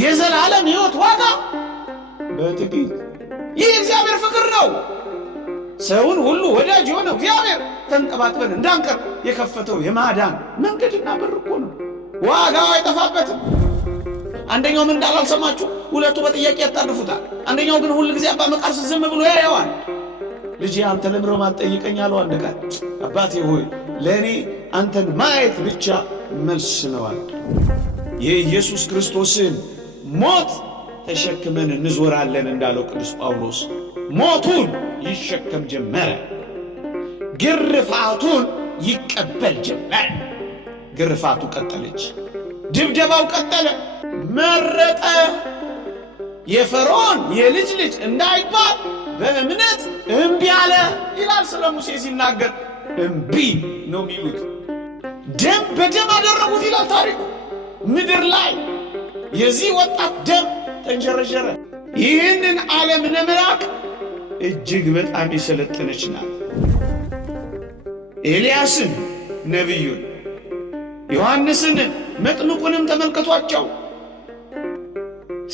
የዘላለም ሕይወት ዋጋ በጥቂት። ይህ እግዚአብሔር ፍቅር ነው። ሰውን ሁሉ ወዳጅ የሆነው እግዚአብሔር ተንጠባጥበን እንዳንቀር የከፈተው የማዳን መንገድና በር እኮ ነው። ዋጋው አይጠፋበትም። አንደኛው ምን እንዳላልሰማችሁ ሁለቱ በጥያቄ ያጣድፉታል። አንደኛው ግን ሁሉ ጊዜ አባ መቃርስ ዝም ብሎ ያየዋል። ልጄ አንተ ለምሮ ማትጠይቀኝ አለው አንድ ቀን። አባቴ ሆይ ለእኔ አንተን ማየት ብቻ መልስ ነዋል። የኢየሱስ ክርስቶስን ሞት ተሸክመን እንዞራለን እንዳለው ቅዱስ ጳውሎስ ሞቱን ይሸከም ጀመረ፣ ግርፋቱን ይቀበል ጀመረ። ግርፋቱ ቀጠለች፣ ድብደባው ቀጠለ። መረጠ የፈርዖን የልጅ ልጅ እንዳይባል በእምነት እምቢ አለ ይላል ስለ ሙሴ ሲናገር። እምቢ ነው የሚሉት። ደም በደም አደረጉት ይላል ታሪኩ። ምድር ላይ የዚህ ወጣት ደም ተንሸረሸረ። ይህንን ዓለም ለመላክ እጅግ በጣም የሰለጠነች ናት። ኤልያስን ነቢዩን፣ ዮሐንስን መጥምቁንም ተመልከቷቸው።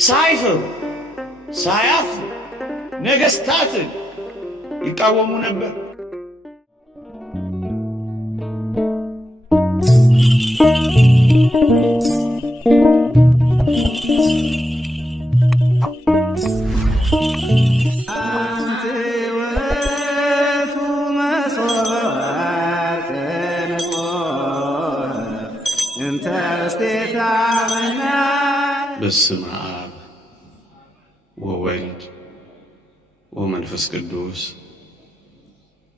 ሳይፈሩ ሳያፍሩ ነገሥታትን ይቃወሙ ነበር። በስመ አብ ወወልድ ወመንፈስ ቅዱስ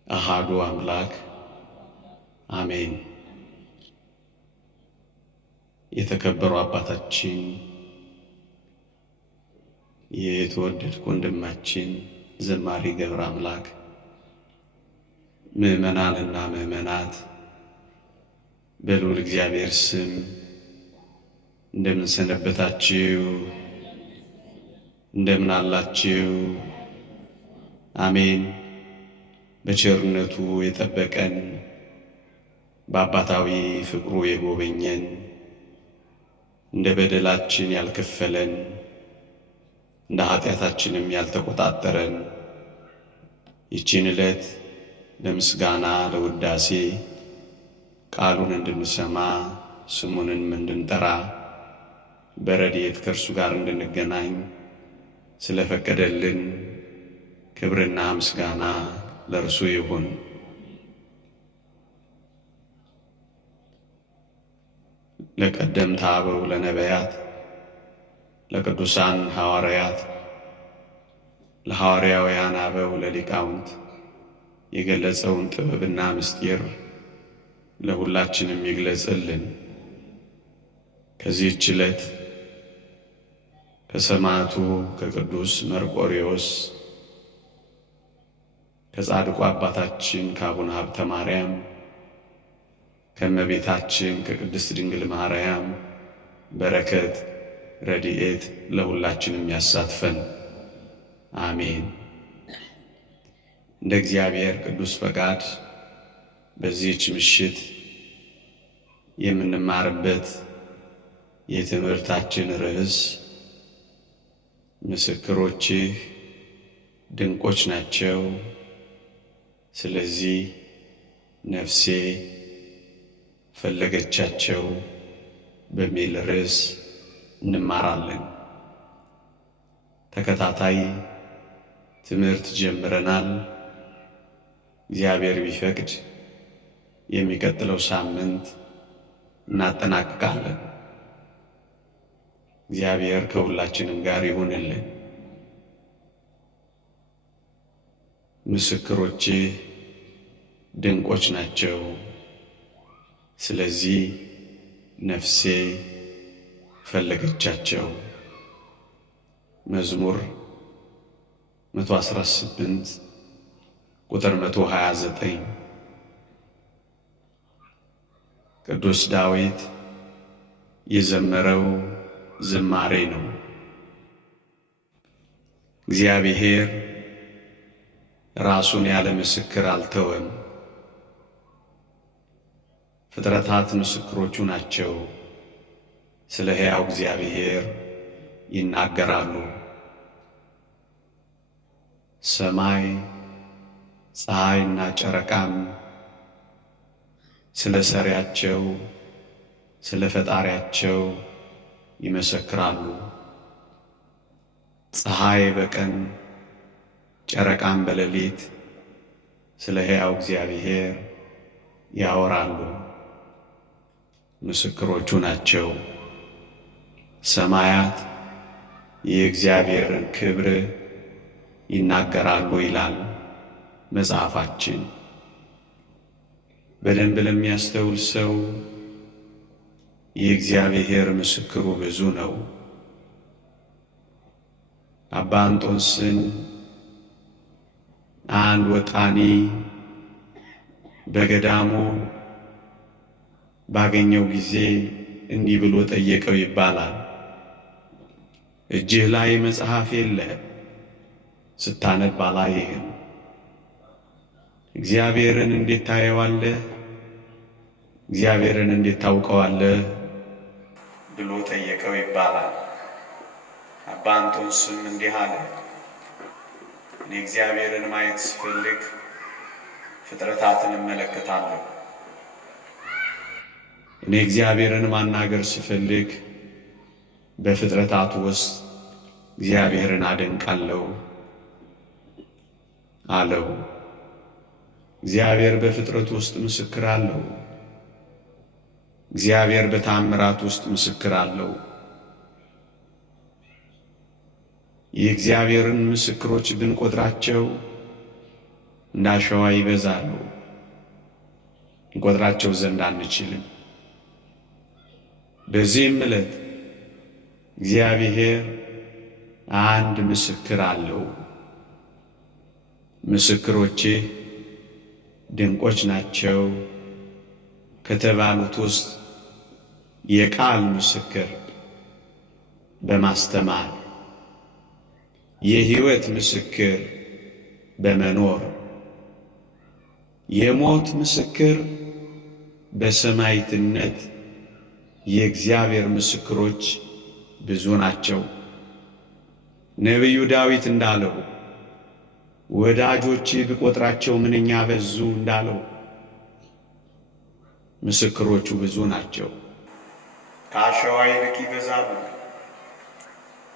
አሃዱ አምላክ አሜን። የተከበሩ አባታችን የተወደድክ ወንድማችን ዘማሪ ገብረ አምላክ፣ ምእመናንና ምእመናት በልዑል እግዚአብሔር ስም እንደምን ሰነበታችሁ? እንደምን አላችሁ? አሜን። በቸርነቱ የጠበቀን በአባታዊ ፍቅሩ የጎበኘን እንደ በደላችን ያልከፈለን እንደ ኃጢአታችንም ያልተቆጣጠረን ይህችን ዕለት ለምስጋና ለውዳሴ ቃሉን እንድንሰማ ስሙንም እንድንጠራ በረድኤት ከእርሱ ጋር እንድንገናኝ ስለፈቀደልን ክብርና ምስጋና ለእርሱ ይሁን። ለቀደምት አበው ለነቢያት፣ ለቅዱሳን ሐዋርያት፣ ለሐዋርያውያን አበው ለሊቃውንት የገለጸውን ጥበብና ምስጢር ለሁላችንም ይግለጽልን። ከዚህች ዕለት ከሰማዕቱ ከቅዱስ መርቆሬዎስ ከጻድቁ አባታችን ከአቡነ ሀብተ ማርያም ከእመቤታችን ከቅድስት ድንግል ማርያም በረከት ረድኤት ለሁላችንም ያሳትፈን፣ አሜን። እንደ እግዚአብሔር ቅዱስ ፈቃድ በዚህች ምሽት የምንማርበት የትምህርታችን ርዕስ ምስክሮችህ ድንቆች ናቸው፣ ስለዚህ ነፍሴ ፈለገቻቸው በሚል ርዕስ እንማራለን። ተከታታይ ትምህርት ጀምረናል። እግዚአብሔር ቢፈቅድ የሚቀጥለው ሳምንት እናጠናቅቃለን። እግዚአብሔር ከሁላችንም ጋር ይሁንልን። ምስክሮቼ ድንቆች ናቸው፣ ስለዚህ ነፍሴ ፈለገቻቸው። መዝሙር 118 ቁጥር 129 ቅዱስ ዳዊት የዘመረው ዝማሬ ነው። እግዚአብሔር ራሱን ያለ ምስክር አልተወም። ፍጥረታት ምስክሮቹ ናቸው። ስለ ሕያው እግዚአብሔር ይናገራሉ። ሰማይ ፀሐይና ጨረቃም ስለ ሰሪያቸው ስለ ፈጣሪያቸው ይመሰክራሉ። ፀሐይ በቀን ጨረቃም በሌሊት ስለ ሕያው እግዚአብሔር ያወራሉ፣ ምስክሮቹ ናቸው። ሰማያት የእግዚአብሔርን ክብር ይናገራሉ ይላል መጽሐፋችን። በደንብ ለሚያስተውል ሰው የእግዚአብሔር ምስክሩ ብዙ ነው። አባ እንጦንስን አንድ ወጣኒ በገዳሙ ባገኘው ጊዜ እንዲህ ብሎ ጠየቀው ይባላል። እጅህ ላይ መጽሐፍ የለ፣ ስታነብ አላየህም። እግዚአብሔርን እንዴት ታየዋለህ? እግዚአብሔርን እንዴት ታውቀዋለህ? ብሎ ጠየቀው ይባላል። አባ እንጦንስም እንዲህ አለ፣ እኔ እግዚአብሔርን ማየት ስፈልግ ፍጥረታትን እመለከታለሁ። እኔ እግዚአብሔርን ማናገር ስፈልግ በፍጥረታቱ ውስጥ እግዚአብሔርን አደንቃለሁ አለው። እግዚአብሔር በፍጥረቱ ውስጥ ምስክር አለው። እግዚአብሔር በታምራት ውስጥ ምስክር አለው። የእግዚአብሔርን ምስክሮች ብንቆጥራቸው እንደ አሸዋ ይበዛሉ፣ እንቆጥራቸው ዘንድ አንችልም። በዚህም ዕለት እግዚአብሔር አንድ ምስክር አለው። ምስክሮቼ ድንቆች ናቸው ከተባሉት ውስጥ የቃል ምስክር በማስተማር የሕይወት ምስክር በመኖር የሞት ምስክር በሰማዕትነት የእግዚአብሔር ምስክሮች ብዙ ናቸው። ነቢዩ ዳዊት እንዳለው ወዳጆቼ ብቆጥራቸው ምንኛ በዙ እንዳለው ምስክሮቹ ብዙ ናቸው። ከአሸዋ ይልቅ ይበዛሉ፣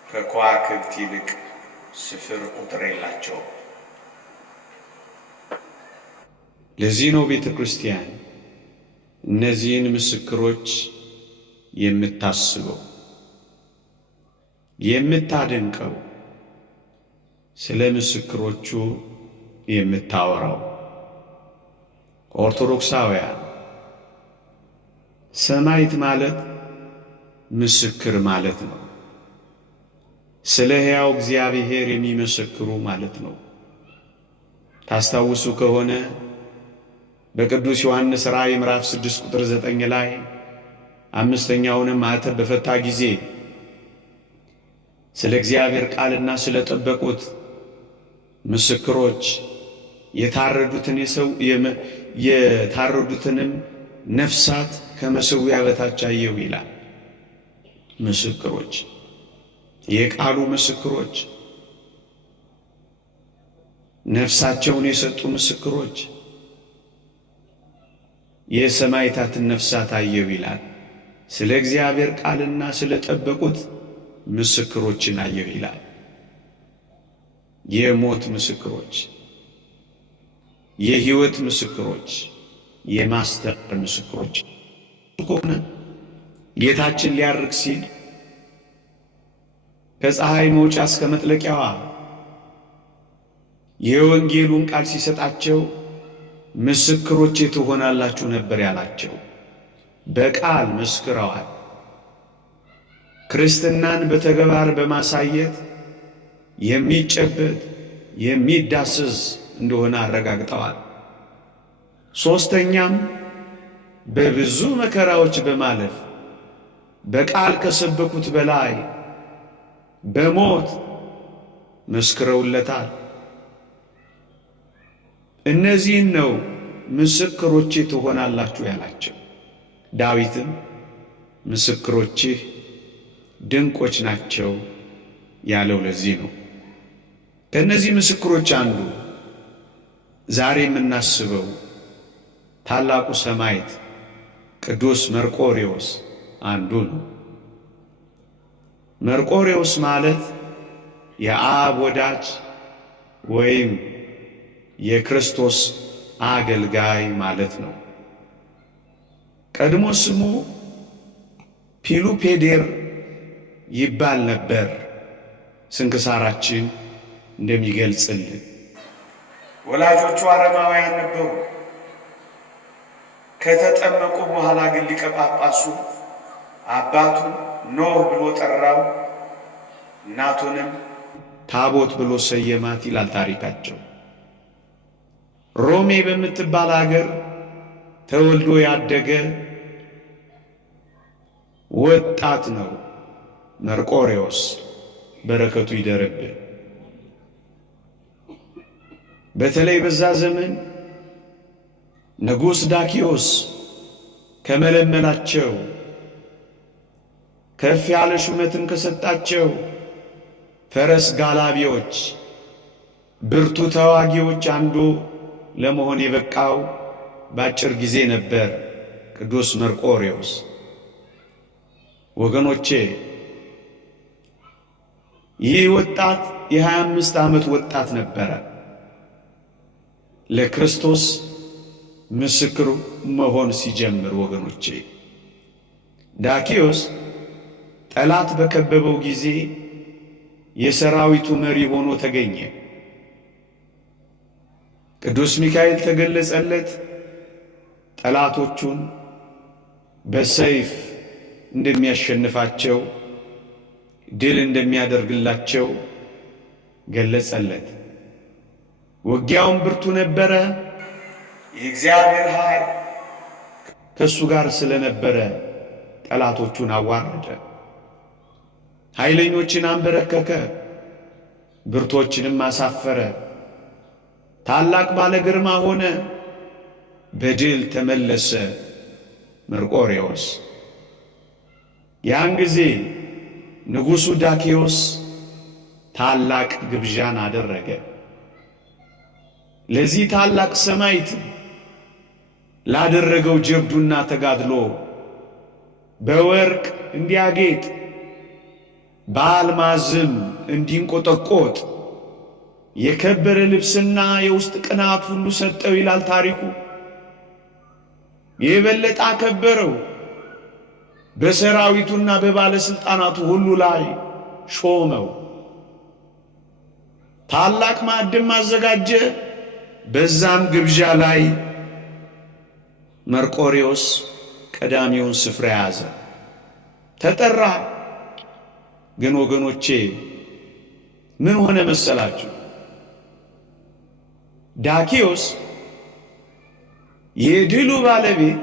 ከከዋክብት ይልቅ ስፍር ቁጥር የላቸው። ለዚህ ነው ቤተ ክርስቲያን እነዚህን ምስክሮች የምታስበው የምታደንቀው፣ ስለ ምስክሮቹ የምታወራው። ኦርቶዶክሳውያን ሰማዕት ማለት ምስክር ማለት ነው። ስለ ሕያው እግዚአብሔር የሚመሰክሩ ማለት ነው። ታስታውሱ ከሆነ በቅዱስ ዮሐንስ ራእይ ምዕራፍ 6 ቁጥር 9 ላይ አምስተኛውንም ማኅተም በፈታ ጊዜ ስለ እግዚአብሔር ቃልና ስለ ጠበቁት ምስክሮች የታረዱትንም ነፍሳት ከመሠዊያ በታች አየሁ ይላል። ምስክሮች፣ የቃሉ ምስክሮች፣ ነፍሳቸውን የሰጡ ምስክሮች፣ የሰማዕታትን ነፍሳት አየሁ ይላል። ስለ እግዚአብሔር ቃልና ስለ ጠበቁት ምስክሮችን አየሁ ይላል። የሞት ምስክሮች፣ የሕይወት ምስክሮች፣ የማስተር ምስክሮች ከሆነ ጌታችን ሊያርግ ሲል ከፀሐይ መውጫ እስከ መጥለቂያዋ የወንጌሉን ቃል ሲሰጣቸው ምስክሮቼ ትሆናላችሁ ነበር ያላቸው። በቃል መስክረዋል። ክርስትናን በተግባር በማሳየት የሚጨበጥ የሚዳስስ እንደሆነ አረጋግጠዋል። ሦስተኛም በብዙ መከራዎች በማለፍ በቃል ከሰበኩት በላይ በሞት መስክረውለታል። እነዚህን ነው ምስክሮቼ ትሆናላችሁ ያላቸው። ዳዊትም ምስክሮችህ ድንቆች ናቸው ያለው ለዚህ ነው። ከእነዚህ ምስክሮች አንዱ ዛሬ የምናስበው ታላቁ ሰማዕት ቅዱስ መርቆሬዎስ አንዱ ነው። መርቆሬዎስ ማለት የአብ ወዳጅ ወይም የክርስቶስ አገልጋይ ማለት ነው። ቀድሞ ስሙ ፒሉፔዴር ይባል ነበር። ስንክሳራችን እንደሚገልጽልን ወላጆቹ አረማውያን ነበሩ። ከተጠመቁ በኋላ ግን ሊቀ ጳጳሱ አባቱን ኖህ ብሎ ጠራው፣ እናቱንም ታቦት ብሎ ሰየማት ይላል ታሪካቸው። ሮሜ በምትባል አገር ተወልዶ ያደገ ወጣት ነው መርቆሬዎስ። በረከቱ ይደርብን። በተለይ በዛ ዘመን ንጉሥ ዳኪዎስ ከመለመላቸው ከፍ ያለ ሹመትን ከሰጣቸው ፈረስ ጋላቢዎች ብርቱ ተዋጊዎች አንዱ ለመሆን የበቃው በአጭር ጊዜ ነበር ቅዱስ መርቆሬዎስ። ወገኖቼ ይህ ወጣት የ25 ዓመት ወጣት ነበረ። ለክርስቶስ ምስክር መሆን ሲጀምር ወገኖቼ ዳኪዎስ ጠላት በከበበው ጊዜ የሰራዊቱ መሪ ሆኖ ተገኘ። ቅዱስ ሚካኤል ተገለጸለት። ጠላቶቹን በሰይፍ እንደሚያሸንፋቸው ድል እንደሚያደርግላቸው ገለጸለት። ውጊያውን ብርቱ ነበረ። የእግዚአብሔር ኃይል ከእሱ ጋር ስለነበረ ጠላቶቹን አዋረደ። ኃይለኞችን አንበረከከ፣ ብርቶችንም አሳፈረ። ታላቅ ባለ ግርማ ሆነ፣ በድል ተመለሰ መርቆሬዎስ። ያን ጊዜ ንጉሡ ዳኪዎስ ታላቅ ግብዣን አደረገ። ለዚህ ታላቅ ሰማዕት ላደረገው ጀብዱና ተጋድሎ በወርቅ እንዲያጌጥ በአልማዝም እንዲንቆጠቆጥ የከበረ ልብስና የውስጥ ቅናት ሁሉ ሰጠው ይላል ታሪኩ። የበለጠ አከበረው። በሰራዊቱና በባለስልጣናቱ ሁሉ ላይ ሾመው። ታላቅ ማዕድም አዘጋጀ። በዛም ግብዣ ላይ መርቆሬዎስ ቀዳሚውን ስፍራ ያዘ፣ ተጠራ። ግን ወገኖቼ ምን ሆነ መሰላችሁ? ዳኪዎስ የድሉ ባለቤት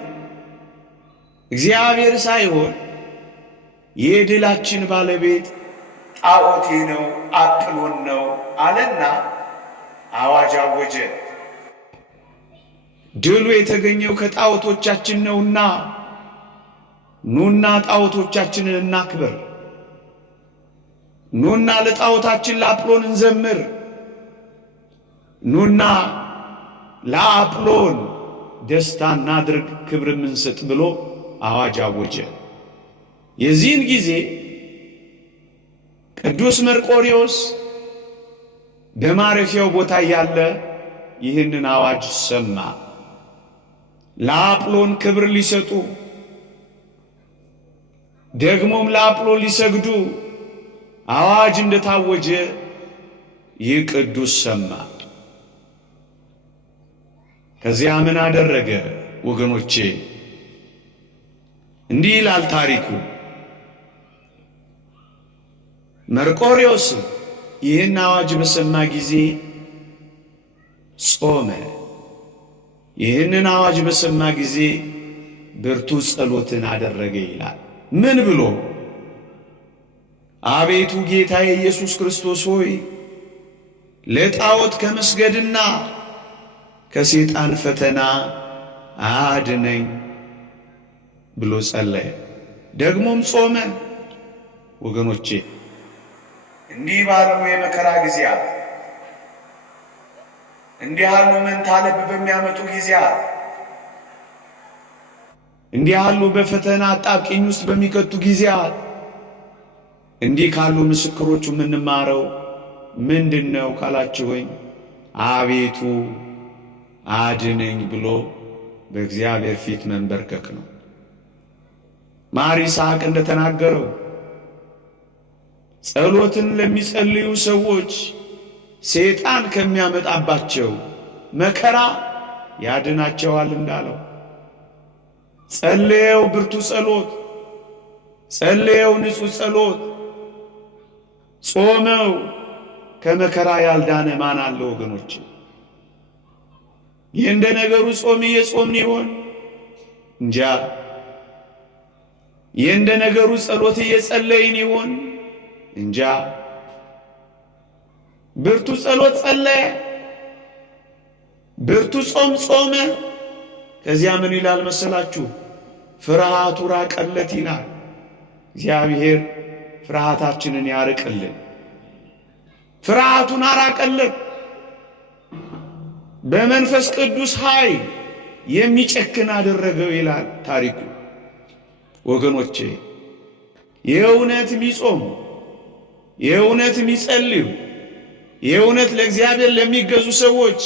እግዚአብሔር ሳይሆን የድላችን ባለቤት ጣዖቴ ነው አጵሎን ነው አለና አዋጅ አወጀ። ድሉ የተገኘው ከጣዖቶቻችን ነውና ኑና ጣዖቶቻችንን እናክብር፣ ኑና ለጣዖታችን ለአጵሎን እንዘምር፣ ኑና ለአጵሎን ደስታ እናድርግ፣ ክብር እንስጥ ብሎ አዋጅ አወጀ። የዚህን ጊዜ ቅዱስ መርቆሬዎስ በማረፊያው ቦታ ያለ ይህንን አዋጅ ሰማ። ለአጵሎን ክብር ሊሰጡ ደግሞም ለአጵሎን ሊሰግዱ አዋጅ እንደታወጀ ይህ ቅዱስ ሰማ። ከዚያ ምን አደረገ ወገኖቼ? እንዲህ ይላል ታሪኩ። መርቆሬዎስ ይህን አዋጅ በሰማ ጊዜ ጾመ። ይህንን አዋጅ በሰማ ጊዜ ብርቱ ጸሎትን አደረገ ይላል። ምን ብሎ? አቤቱ ጌታዬ ኢየሱስ ክርስቶስ ሆይ ለጣዖት ከመስገድና ከሰይጣን ፈተና አድነኝ ብሎ ጸለየ። ደግሞም ጾመ። ወገኖቼ እንዲህ ባሉ የመከራ ጊዜያት እንዲህ ያሉ መንታ ልብ በሚያመጡ ጊዜያት እንዲህ ያሉ በፈተና አጣብቂኝ ውስጥ በሚከቱ ጊዜያት እንዲህ ካሉ ምስክሮቹ የምንማረው ምንድነው ካላችሁኝ፣ አቤቱ አድነኝ ብሎ በእግዚአብሔር ፊት መንበርከክ ነው። ማር ይስሐቅ እንደተናገረው ጸሎትን ለሚጸልዩ ሰዎች ሰይጣን ከሚያመጣባቸው መከራ ያድናቸዋል እንዳለው ጸልየው ብርቱ ጸሎት፣ ጸልየው ንጹሕ ጸሎት፣ ጾመው ከመከራ ያልዳነ ማን አለ ወገኖች? የእንደ ነገሩ ጾም እየጾምን ይሆን እንጃ። የእንደ ነገሩ ጸሎት እየጸለይን ይሆን እንጃ። ብርቱ ጸሎት ጸለየ፣ ብርቱ ጾም ጾመ። ከዚያ ምን ይላል መሰላችሁ? ፍርሃቱ ራቀለት ይላል። እግዚአብሔር ፍርሃታችንን ያርቅልን፣ ፍርሃቱን አራቀለት። በመንፈስ ቅዱስ ኃይል የሚጨክን አደረገው ይላል ታሪኩ። ወገኖቼ የእውነት የሚጾሙ የእውነት የሚጸልዩ የእውነት ለእግዚአብሔር ለሚገዙ ሰዎች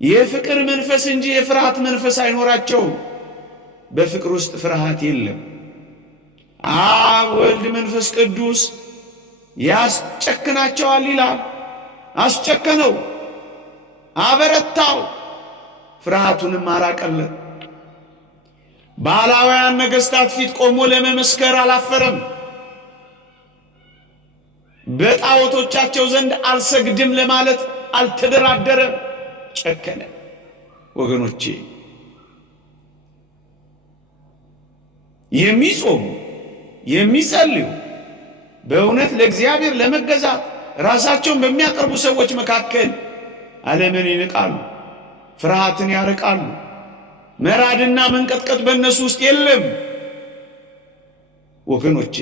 የፍቅር መንፈስ እንጂ የፍርሃት መንፈስ አይኖራቸውም። በፍቅር ውስጥ ፍርሃት የለም። አብ ወልድ መንፈስ ቅዱስ ያስጨክናቸዋል ይላል። አስጨከነው፣ አበረታው፣ ፍርሃቱንም አራቀለት። ባላውያን ነገሥታት ፊት ቆሞ ለመመስከር አላፈረም። በጣዖቶቻቸው ዘንድ አልሰግድም ለማለት አልተደራደረም። ጨከነ። ወገኖቼ የሚጾሙ የሚጸልዩ በእውነት ለእግዚአብሔር ለመገዛት ራሳቸውን በሚያቀርቡ ሰዎች መካከል ዓለምን ይንቃሉ፣ ፍርሃትን ያርቃሉ። መራድና መንቀጥቀጥ በእነሱ ውስጥ የለም። ወገኖቼ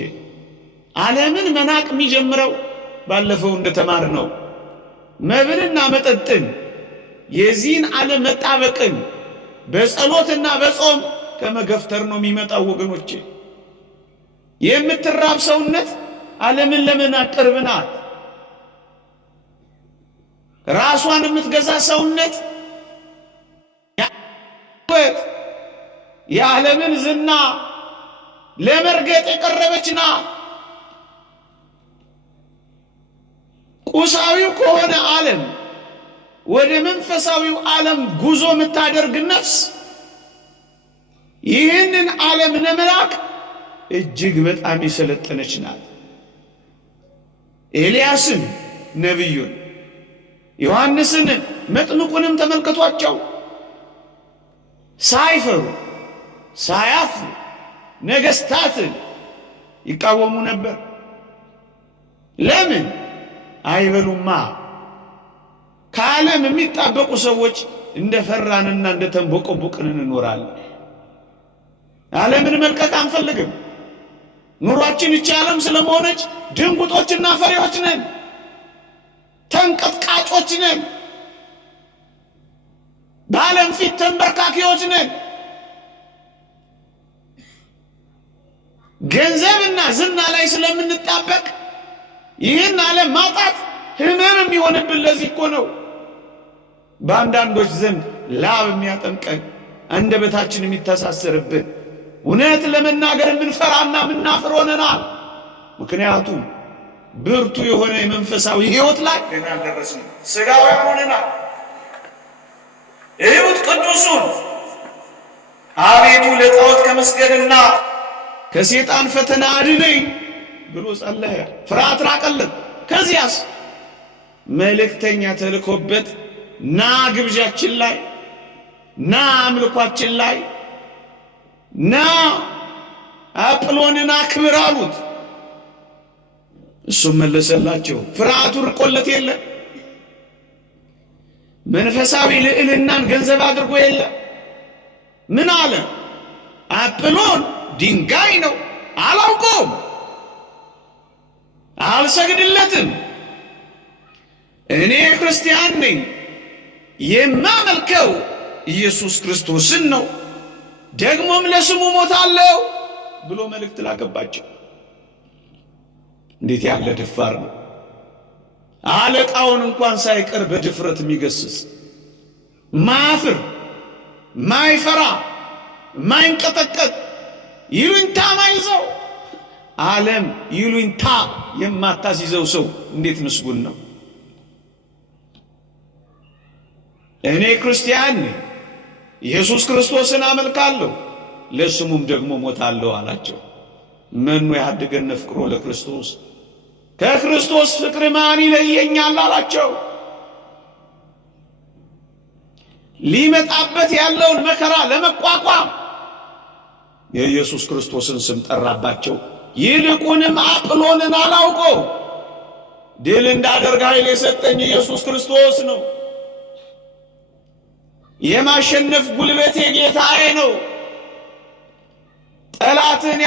ዓለምን መናቅ የሚጀምረው ባለፈው እንደተማርነው መብልና መጠጥን የዚህን ዓለም መጣበቅን በጸሎትና በጾም ከመገፍተር ነው የሚመጣው። ወገኖቼ የምትራብ ሰውነት ዓለምን ለመናቅ ቅርብ ናት። ራሷን የምትገዛ ሰውነት የዓለምን ዝና ለመርገጥ የቀረበች ናት። ቁሳዊው ከሆነ ዓለም ወደ መንፈሳዊው ዓለም ጉዞ የምታደርግ ነፍስ ይህንን ዓለም ለመላክ እጅግ በጣም የሰለጠነች ናት። ኤልያስን ነቢዩን፣ ዮሐንስን መጥምቁንም ተመልከቷቸው። ሳይፈሩ ሳያፍሩ ነገሥታትን ይቃወሙ ነበር። ለምን አይበሉማ? ከዓለም የሚጣበቁ ሰዎች እንደፈራንና እንደተንቦቀቦቅን እንኖራለን። ዓለምን መልቀቅ አንፈልግም። ኑሯችን ይህች ዓለም ስለመሆነች ድንጉጦችና ፈሪዎች ነን፣ ተንቀጥቃጮች ነን፣ በዓለም ፊት ተንበርካኪዎች ነን። ገንዘብና ዝና ላይ ስለምንጣበቅ ይህን ዓለም ማጣት ህመም የሚሆንብን ለዚህ እኮ ነው። በአንዳንዶች ዘንድ ላብ የሚያጠምቀን አንደበታችን የሚተሳሰርብን እውነት ለመናገር የምንፈራና የምናፍር ሆነናል። ምክንያቱም ብርቱ የሆነ የመንፈሳዊ ሕይወት ላይ ገና አልደረስንም። ሥጋውያን ሆነናል። እዩት ቅዱሱን አቤቱ ለጣዖት ከመስገድና ከሰይጣን ፈተና አድነኝ ብሎ ጸለየ። ፍርሃት ራቀለት። ከዚያስ መልእክተኛ ተልኮበት ና ግብዣችን ላይ፣ ና አምልኳችን ላይ፣ ና አጵሎንን አክብር አሉት። እሱም መለሰላቸው። ፍርሃቱ ርቆለት የለ፣ መንፈሳዊ ልዕልናን ገንዘብ አድርጎ የለ። ምን አለ? አጵሎን ድንጋይ ነው አላውቀውም፣ አልሰግድለትም። እኔ ክርስቲያን ነኝ፣ የማመልከው ኢየሱስ ክርስቶስን ነው፣ ደግሞም ለስሙ ሞታለሁ ብሎ መልእክት ላከባቸው። እንዴት ያለ ደፋር ነው! አለቃውን እንኳን ሳይቀር በድፍረት የሚገስጽ ማፍር፣ ማይፈራ፣ ማይንቀጠቀጥ፣ ይሉኝታ ማይዘው፣ ዓለም ይሉኝታ የማታስይዘው ሰው እንዴት ምስጉን ነው! እኔ ክርስቲያን ነኝ፣ ኢየሱስ ክርስቶስን አመልካለሁ፣ ለስሙም ደግሞ ሞታለሁ አላቸው። መኑ ያድገነ ፍቅሮ ለክርስቶስ፣ ከክርስቶስ ፍቅር ማን ይለየኛል አላቸው። ሊመጣበት ያለውን መከራ ለመቋቋም የኢየሱስ ክርስቶስን ስም ጠራባቸው። ይልቁንም አጵሎንን አላውቀው፣ ድል እንዳደርግ ኃይል የሰጠኝ ኢየሱስ ክርስቶስ ነው። የማሸነፍ ጉልበቴ ጌታዬ ነው። ጠላትን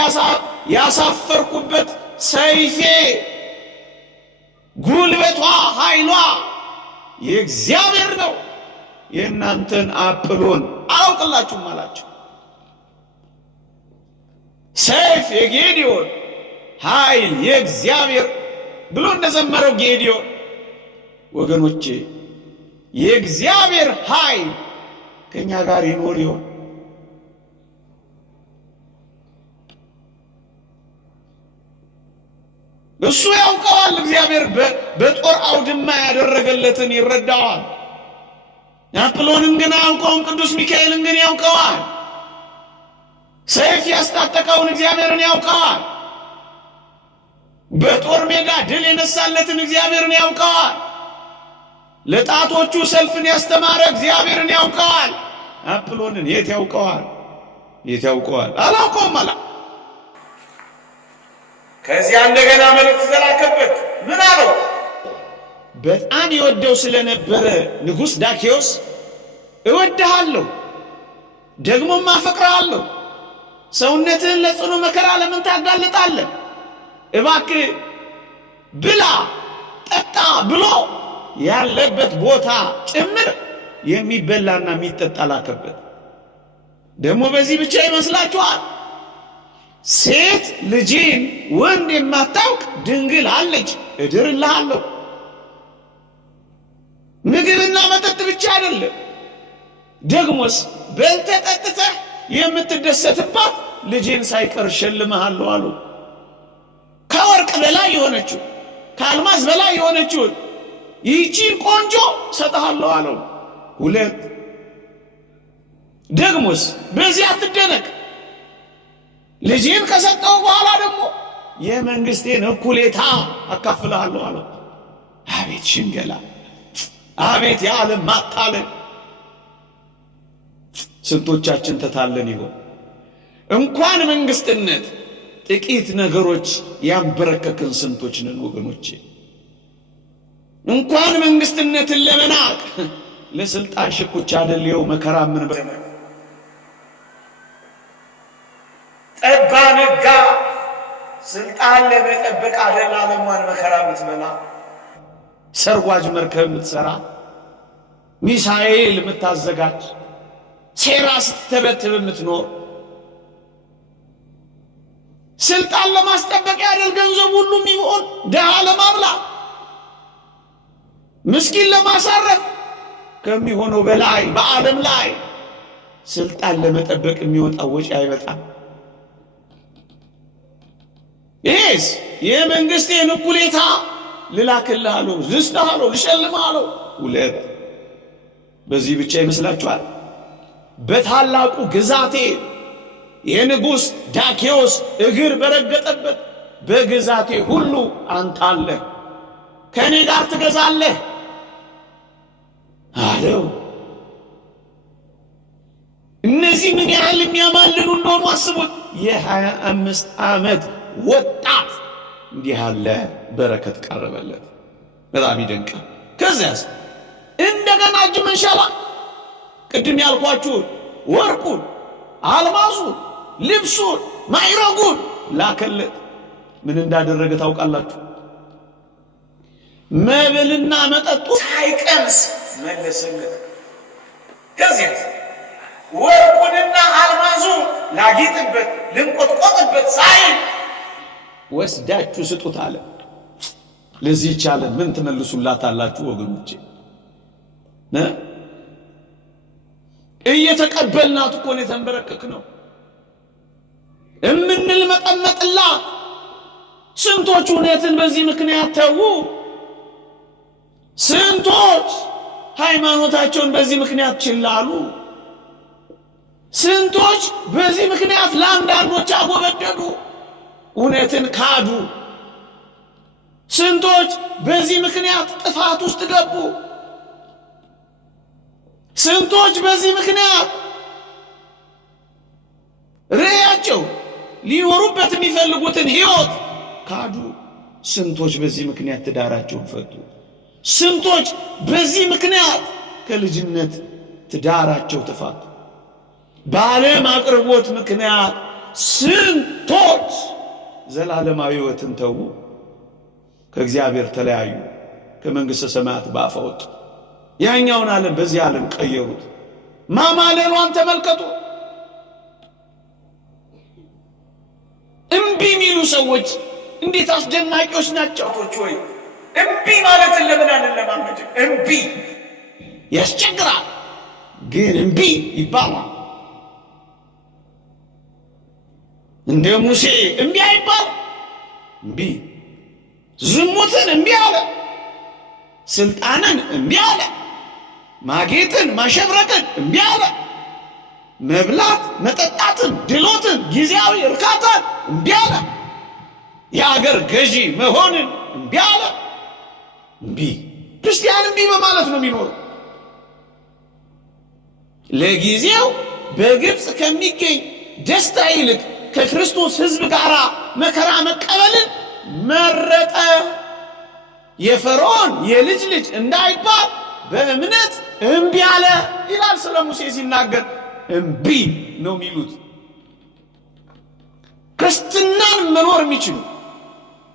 ያሳፈርኩበት ሰይፌ፣ ጉልበቷ፣ ኃይሏ የእግዚአብሔር ነው። የእናንተን አጵሎን አላውቅላችሁም አላቸው። ሰይፍ የጌዲዮን ኃይል የእግዚአብሔር ብሎ እንደዘመረው ጌዲዮን፣ ወገኖቼ የእግዚአብሔር ኃይል ከኛ ጋር ይኖር ይሆን? እሱ ያውቀዋል። እግዚአብሔር በጦር አውድማ ያደረገለትን ይረዳዋል። አጵሎንን ግን አያውቀውም። ቅዱስ ሚካኤልን ግን ያውቀዋል። ሰይፍ ያስታጠቀውን እግዚአብሔርን ያውቀዋል። በጦር ሜዳ ድል የነሳለትን እግዚአብሔርን ያውቀዋል። ለጣቶቹ ሰልፍን ያስተማረ እግዚአብሔርን ያውቀዋል። አጵሎንን የት ያውቀዋል? የት ያውቀዋል? አላውቀውም አላ። ከዚያ እንደገና መልእክት ተላከበት። ምን አለው? በጣም ይወደው ስለነበረ ንጉሥ ዳኪዎስ እወድሃለሁ፣ ደግሞም አፈቅርሃለሁ፣ ሰውነትህን ለጽኑ መከራ ለምን ታጋልጣለህ? እባክህ ብላ ጠጣ ብሎ ያለበት ቦታ ጭምር የሚበላና የሚጠጣ ላከበት። ደግሞ በዚህ ብቻ ይመስላችኋል? ሴት ልጅን ወንድ የማታውቅ ድንግል አለች፣ እድርልሃለሁ። ምግብና መጠጥ ብቻ አይደለም፣ ደግሞስ በልተህ ጠጥተህ የምትደሰትባት ልጅን ሳይቀር እሸልምሃለሁ አሉ። ከወርቅ በላይ የሆነችው ከአልማዝ በላይ የሆነችውን ይህቺን ቆንጆ ሰጥሃለሁ አለው። ሁለት ደግሞስ በዚህ አትደነቅ፣ ልጅን ከሰጠው በኋላ ደግሞ የመንግስቴን እኩሌታ አካፍልሃለሁ አለው። አቤት ሽንገላ! አቤት የዓለም ማታለል! ስንቶቻችን ተታለን ይሆን? እንኳን መንግስትነት ጥቂት ነገሮች ያንበረከክን ስንቶች ነን ወገኖቼ። እንኳን መንግስትነትን ለመናቅ ለስልጣን ሽኩቻ አይደለም መከራ ምን ጠባ ነጋ ስልጣን ለመጠበቅ አይደል ዓለሟን መከራ የምትበላ፣ ሰርጓጅ መርከብ የምትሰራ፣ ሚሳኤል የምታዘጋጅ፣ ሴራ ስትተበትብ የምትኖር፣ ስልጣን ለማስጠበቅ አይደል ገንዘብ ሁሉ የሚሆን ደሃ ለማብላት ምስኪን ለማሳረፍ ከሚሆነው በላይ በዓለም ላይ ስልጣን ለመጠበቅ የሚወጣው ወጪ አይበጣም። ይህስ የመንግስቴን እኩሌታ ልላክልሃለሁ፣ ልስጥሃለሁ፣ ልሸልምሃለሁ። ሁለት በዚህ ብቻ ይመስላችኋል? በታላቁ ግዛቴ የንጉሥ ዳኪዎስ እግር በረገጠበት በግዛቴ ሁሉ አንተ አለህ፣ ከእኔ ጋር ትገዛለህ አለው። እነዚህ ምን ያህል የሚያማልሉ እንደሆኑ አስቡት። የ25 ዓመት ወጣት እንዲህ ያለ በረከት ቀረበለት። በጣም ይደንቃል። ከዚያስ እንደገና እጅ መንሻላ ቅድም ያልኳችሁን ወርቁን፣ አልማዙን፣ ልብሱን፣ ማይረጉን ላከለት። ምን እንዳደረገ ታውቃላችሁ? መብልና መጠጡ ሳይቀምስ መለሰለት። ከዚያ ወርቁንና አልማዙን ላጌጥበት ልንቆጥቆጥበት ሳይል ወስዳችሁ ስጡት አለ። ለዚህ ዓለም ምን ትመልሱላታላችሁ ወገኖቼ? እየተቀበልናት እኮ ነው የተንበረከክነው። እምንልመጠመጥላት ስንቶች እውነትን በዚህ ምክንያት ተዉ። ስንቶች ሃይማኖታቸውን በዚህ ምክንያት ችላሉ። ስንቶች በዚህ ምክንያት ለአንዳንዶች አጎበደዱ፣ እውነትን ካዱ። ስንቶች በዚህ ምክንያት ጥፋት ውስጥ ገቡ። ስንቶች በዚህ ምክንያት ራያቸው ሊኖሩበት የሚፈልጉትን ሕይወት ካዱ። ስንቶች በዚህ ምክንያት ትዳራቸውን ፈቱ። ስንቶች በዚህ ምክንያት ከልጅነት ትዳራቸው ተፋቱ። በዓለም አቅርቦት ምክንያት ስንቶች ዘላለማዊ ሕይወትን ተዉ፣ ከእግዚአብሔር ተለያዩ፣ ከመንግሥተ ሰማያት በአፋ ወጡ። ያኛውን ዓለም በዚህ ዓለም ቀየሩት። ማማለሏን ተመልከቱ። እምቢ የሚሉ ሰዎች እንዴት አስደናቂዎች ናቸው! ወይ እምቢ ማለትን ለምን አንለማመድ? እምቢ ያስቸግራል፣ ግን እምቢ ይባላል። እንደ ሙሴ እምቢ አይባል። እምቢ ዝሙትን እምቢ አለ፣ ስልጣንን እምቢ አለ፣ ማጌጥን ማሸብረቅን እምቢ አለ፣ መብላት መጠጣትን፣ ድሎትን፣ ጊዜያዊ እርካታን እምቢ አለ፣ የአገር ገዢ መሆንን እምቢ አለ። እምቢ ክርስቲያን እምቢ በማለት ነው የሚኖረው። ለጊዜው በግብፅ ከሚገኝ ደስታ ይልቅ ከክርስቶስ ሕዝብ ጋር መከራ መቀበልን መረጠ። የፈርዖን የልጅ ልጅ እንዳይባል በእምነት እምቢ አለ ይላል ስለ ሙሴ ሲናገር። እምቢ ነው የሚሉት። ክርስትናን መኖር የሚችሉ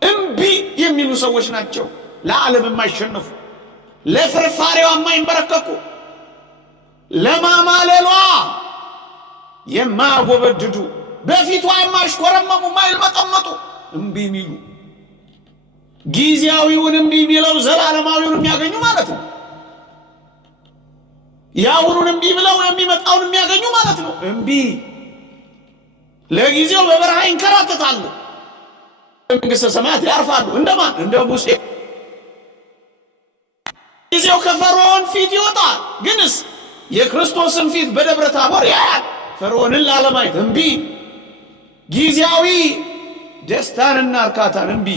እምቢ የሚሉ ሰዎች ናቸው። ለዓለም የማይሸነፉ፣ ለፍርፋሬዋ የማይንበረከኩ፣ ለማማለሏ የማያጎበድዱ፣ በፊቷ የማይሽኮረመሙ፣ የማይልመጠመጡ እምቢ የሚሉ። ጊዜያዊውን እምቢ የሚለው ዘላለማዊውን የሚያገኙ ማለት ነው። ያውኑን እምቢ ብለው የሚመጣውን የሚያገኙ ማለት ነው። እምቢ ለጊዜው በበረሃ ይንከራተታሉ፣ መንግሥተ ሰማያት ያርፋሉ። እንደማን? እንደ ሙሴ። ጊዜው ከፈርዖን ፊት ይወጣል፣ ግንስ የክርስቶስን ፊት በደብረ ታቦር ያያል። ፈርዖንን ላለማየት እምቢ። ጊዜያዊ ደስታንና እርካታን እምቢ።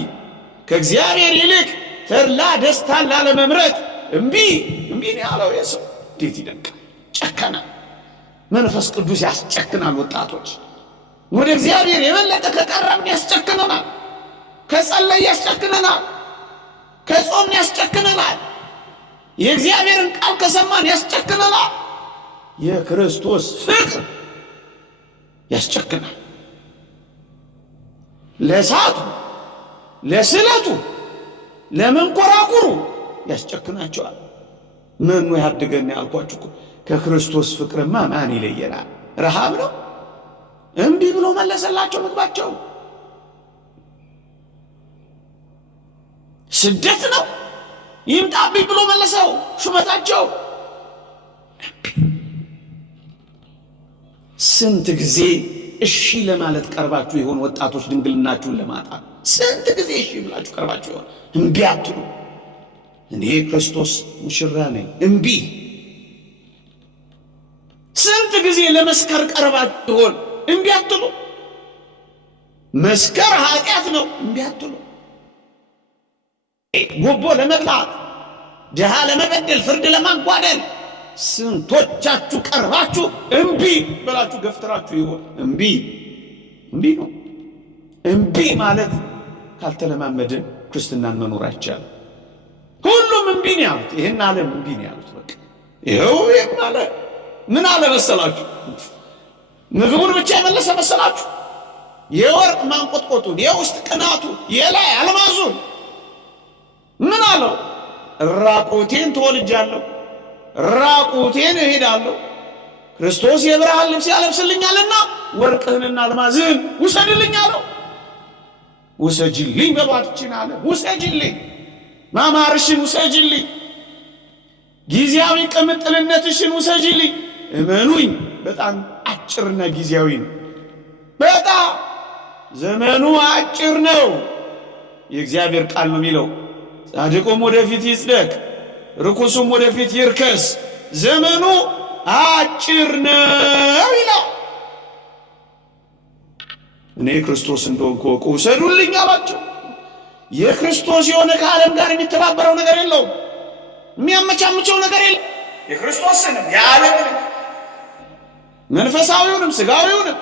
ከእግዚአብሔር ይልቅ ተድላ ደስታን ላለመምረጥ እምቢ። እምቢ ነው ያለው የሰው። እንዴት ይደንቃል! ጨከነ። መንፈስ ቅዱስ ያስጨክናል። ወጣቶች ወደ እግዚአብሔር የበለጠ ከቀረብን ያስጨክነናል። ከጸለይ ያስጨክነናል። ከጾም ያስጨክነናል። የእግዚአብሔርን ቃል ከሰማን ያስጨክነናል። የክርስቶስ ፍቅር ያስጨክናል። ለእሳቱ፣ ለስለቱ፣ ለመንኮራኩሩ ያስጨክናቸዋል። መኑ ያድገን ያልኳችሁ ከክርስቶስ ፍቅርማ ማን ይለየናል? ረሃብ ነው። እምቢ ብሎ መለሰላቸው ምግባቸው። ስደት ነው። ይምጣብኝ ብሎ መለሰው ሹመታቸው። ስንት ጊዜ እሺ ለማለት ቀርባችሁ ይሆን? ወጣቶች ድንግልናችሁን ለማጣት ስንት ጊዜ እሺ ብላችሁ ቀርባችሁ ይሆን? እምቢ አትሉ። እኔ ክርስቶስ ሙሽራ ነኝ፣ እምቢ። ስንት ጊዜ ለመስከር ቀርባችሁ ይሆን? እምቢ አትሉ። መስከር ኃጢአት ነው፣ እምቢ አትሉ። ጉቦ ለመብላት፣ ድሃ ለመበደል፣ ፍርድ ለማጓደል ስንቶቻችሁ ቀርባችሁ እምቢ ብላችሁ ገፍትራችሁ ይሆን? እምቢ እምቢ ነው። እምቢ ማለት ካልተለማመድን ክርስትናን መኖር አይቻልም። ሁሉም እምቢ ነው ያሉት። ይህን ዓለም እምቢ ነው ያሉት። በቃ ይኸው ምን አለ መሰላችሁ? ምግቡን ብቻ የመለሰ መሰላችሁ? የወርቅ ማንቆጥቆጡን፣ የውስጥ ቅናቱን፣ የላይ አልማዙን ምን አለው? ራቁቴን ተወልጃለሁ፣ ራቁቴን እሄዳለሁ። ክርስቶስ የብርሃን ልብስ ያለብስልኛልና ወርቅህንና አልማዝህን ውሰድልኝ አለው። ውሰጅልኝ በሏችን አለ። ውሰጅልኝ፣ ማማርሽን ውሰጅልኝ፣ ጊዜያዊ ቅምጥልነትሽን ውሰጅልኝ። እመኑኝ በጣም አጭርና ጊዜያዊ ነው። በጣም ዘመኑ አጭር ነው። የእግዚአብሔር ቃል ነው የሚለው ጻድቁም ወደፊት ይጽደቅ፣ ርኩሱም ወደፊት ይርከስ፣ ዘመኑ አጭር ነው ይላል። እኔ ክርስቶስ እንደሆንኩ እወቁ፣ ውሰዱልኝ አላቸው። የክርስቶስ የሆነ ከዓለም ጋር የሚተባበረው ነገር የለውም፣ የሚያመቻምቸው ነገር የለም። የክርስቶስንም የዓለምንም መንፈሳዊውንም ስጋዊውንም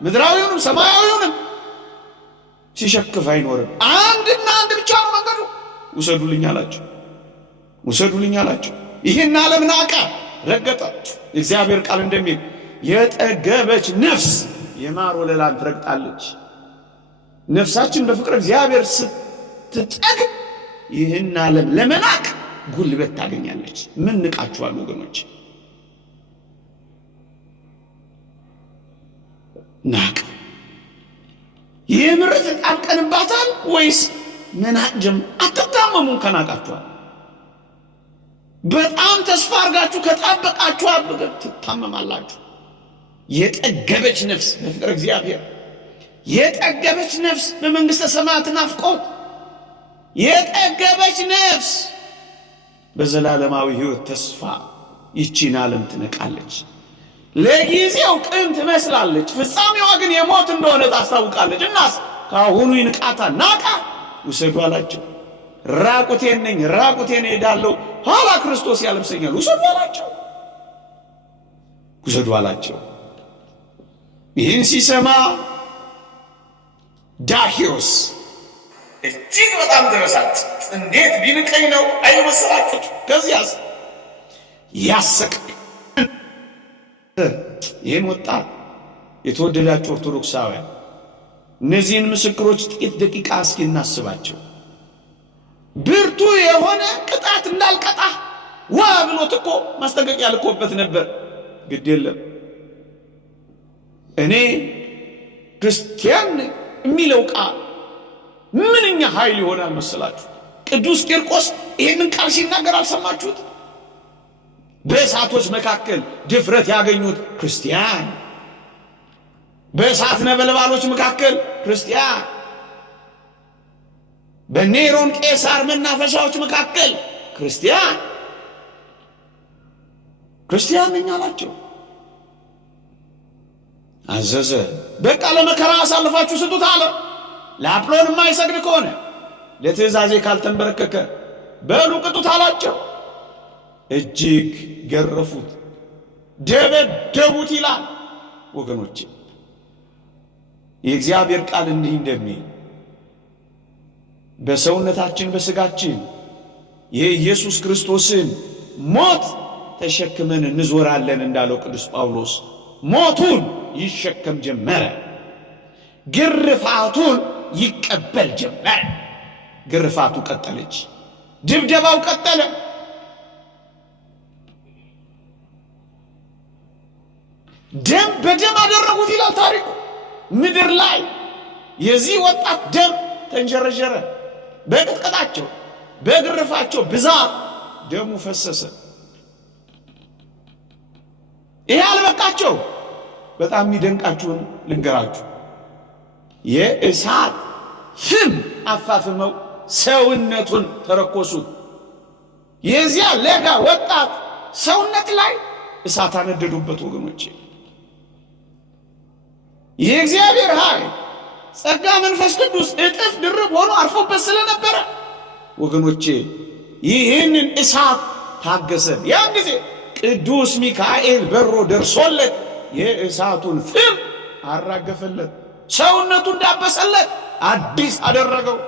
ምድራዊውንም ሰማያዊውንም ሲሸክፍ አይኖርም። አንድና አንድ ብቻ ነው መንገዱ። ውሰዱልኝ አላቸው፣ ውሰዱልኝ አላቸው። ይህን ዓለም ናቀ፣ ረገጠ። እግዚአብሔር ቃል እንደሚል የጠገበች ነፍስ የማር ወለላን ትረግጣለች። ነፍሳችን በፍቅር እግዚአብሔር ስትጠግብ ይህን ዓለም ለመናቅ ጉልበት ታገኛለች። ምን ንቃችኋል ወገኖች? ናቅ የምር ተጣብቀንባታል ወይስ መናቅ አትታመሙን ከናቃችኋል? በጣም ተስፋ አድርጋችሁ ከጣበቃችሁ አብገን ትታመማላችሁ። የጠገበች ነፍስ በፍቅር እግዚአብሔር፣ የጠገበች ነፍስ በመንግሥተ ሰማያት ናፍቆት፣ የጠገበች ነፍስ በዘላለማዊ ሕይወት ተስፋ ይቺን ዓለም ትነቃለች። ለጊዜው ቅን ትመስላለች፣ ፍጻሜዋ ግን የሞት እንደሆነ ታስታውቃለች። እናስ ከአሁኑ ይንቃታ ናቃ። ውሰዱ አላቸው። ራቁቴን ነኝ፣ ራቁቴን እሄዳለሁ፣ ኋላ ክርስቶስ ያለብሰኛል። ውሰዱ አላቸው፣ ውሰዱ አላቸው። ይህን ሲሰማ ዳኪዎስ እጅግ በጣም ተበሳጨ። እንዴት ቢንቀኝ ነው አይመስላችሁ? ከዚያስ ያሰቃይ ይህን ወጣት የተወደዳችሁ ኦርቶዶክሳውያን እነዚህን ምስክሮች ጥቂት ደቂቃ እስኪ እናስባቸው። ብርቱ የሆነ ቅጣት እንዳልቀጣ ዋ ብሎት እኮ ማስጠንቀቂያ ልኮበት ነበር። ግድ የለም እኔ ክርስቲያን የሚለው ቃል ምንኛ ኃይል ይሆናል መሰላችሁ? ቅዱስ ቂርቆስ ይህንን ቃል ሲናገር አልሰማችሁት? በእሳቶች መካከል ድፍረት ያገኙት ክርስቲያን፣ በእሳት ነበልባሎች መካከል ክርስቲያን፣ በኔሮን ቄሳር መናፈሻዎች መካከል ክርስቲያን ክርስቲያን ነኝ አላቸው። አዘዘ። በቃ ለመከራ አሳልፋችሁ ስጡት አለ። ለአጵሎን የማይሰግድ ከሆነ ለትእዛዜ ካልተንበረከከ በሉ ቅጡት አላቸው። እጅግ ገረፉት፣ ደበደቡት ይላል። ወገኖቼ የእግዚአብሔር ቃል እንዲህ እንደሚል በሰውነታችን በስጋችን የኢየሱስ ክርስቶስን ሞት ተሸክመን እንዞራለን እንዳለው ቅዱስ ጳውሎስ ሞቱን ይሸከም ጀመረ፣ ግርፋቱን ይቀበል ጀመረ። ግርፋቱ ቀጠለች፣ ድብደባው ቀጠለ። ደም በደም አደረጉት ይላል ታሪኩ። ምድር ላይ የዚህ ወጣት ደም ተንጀረጀረ። በቅጥቀጣቸው በግርፋቸው ብዛት ደሙ ፈሰሰ። ይሄ አልበቃቸው። በጣም የሚደንቃችሁን ልንገራችሁ። የእሳት ፍም አፋፍመው ሰውነቱን ተረኮሱት። የዚያ ለጋ ወጣት ሰውነት ላይ እሳት አነደዱበት። ወገኖቼ የእግዚአብሔር ኃይል ጸጋ መንፈስ ቅዱስ እጥፍ ድርብ ሆኖ አርፎበት ስለነበረ ወገኖቼ ይህንን እሳት ታገሰ። ያን ጊዜ ቅዱስ ሚካኤል በሮ ደርሶለት የእሳቱን ፍም አራገፈለት፣ ሰውነቱን ዳበሰለት፣ አዲስ አደረገው።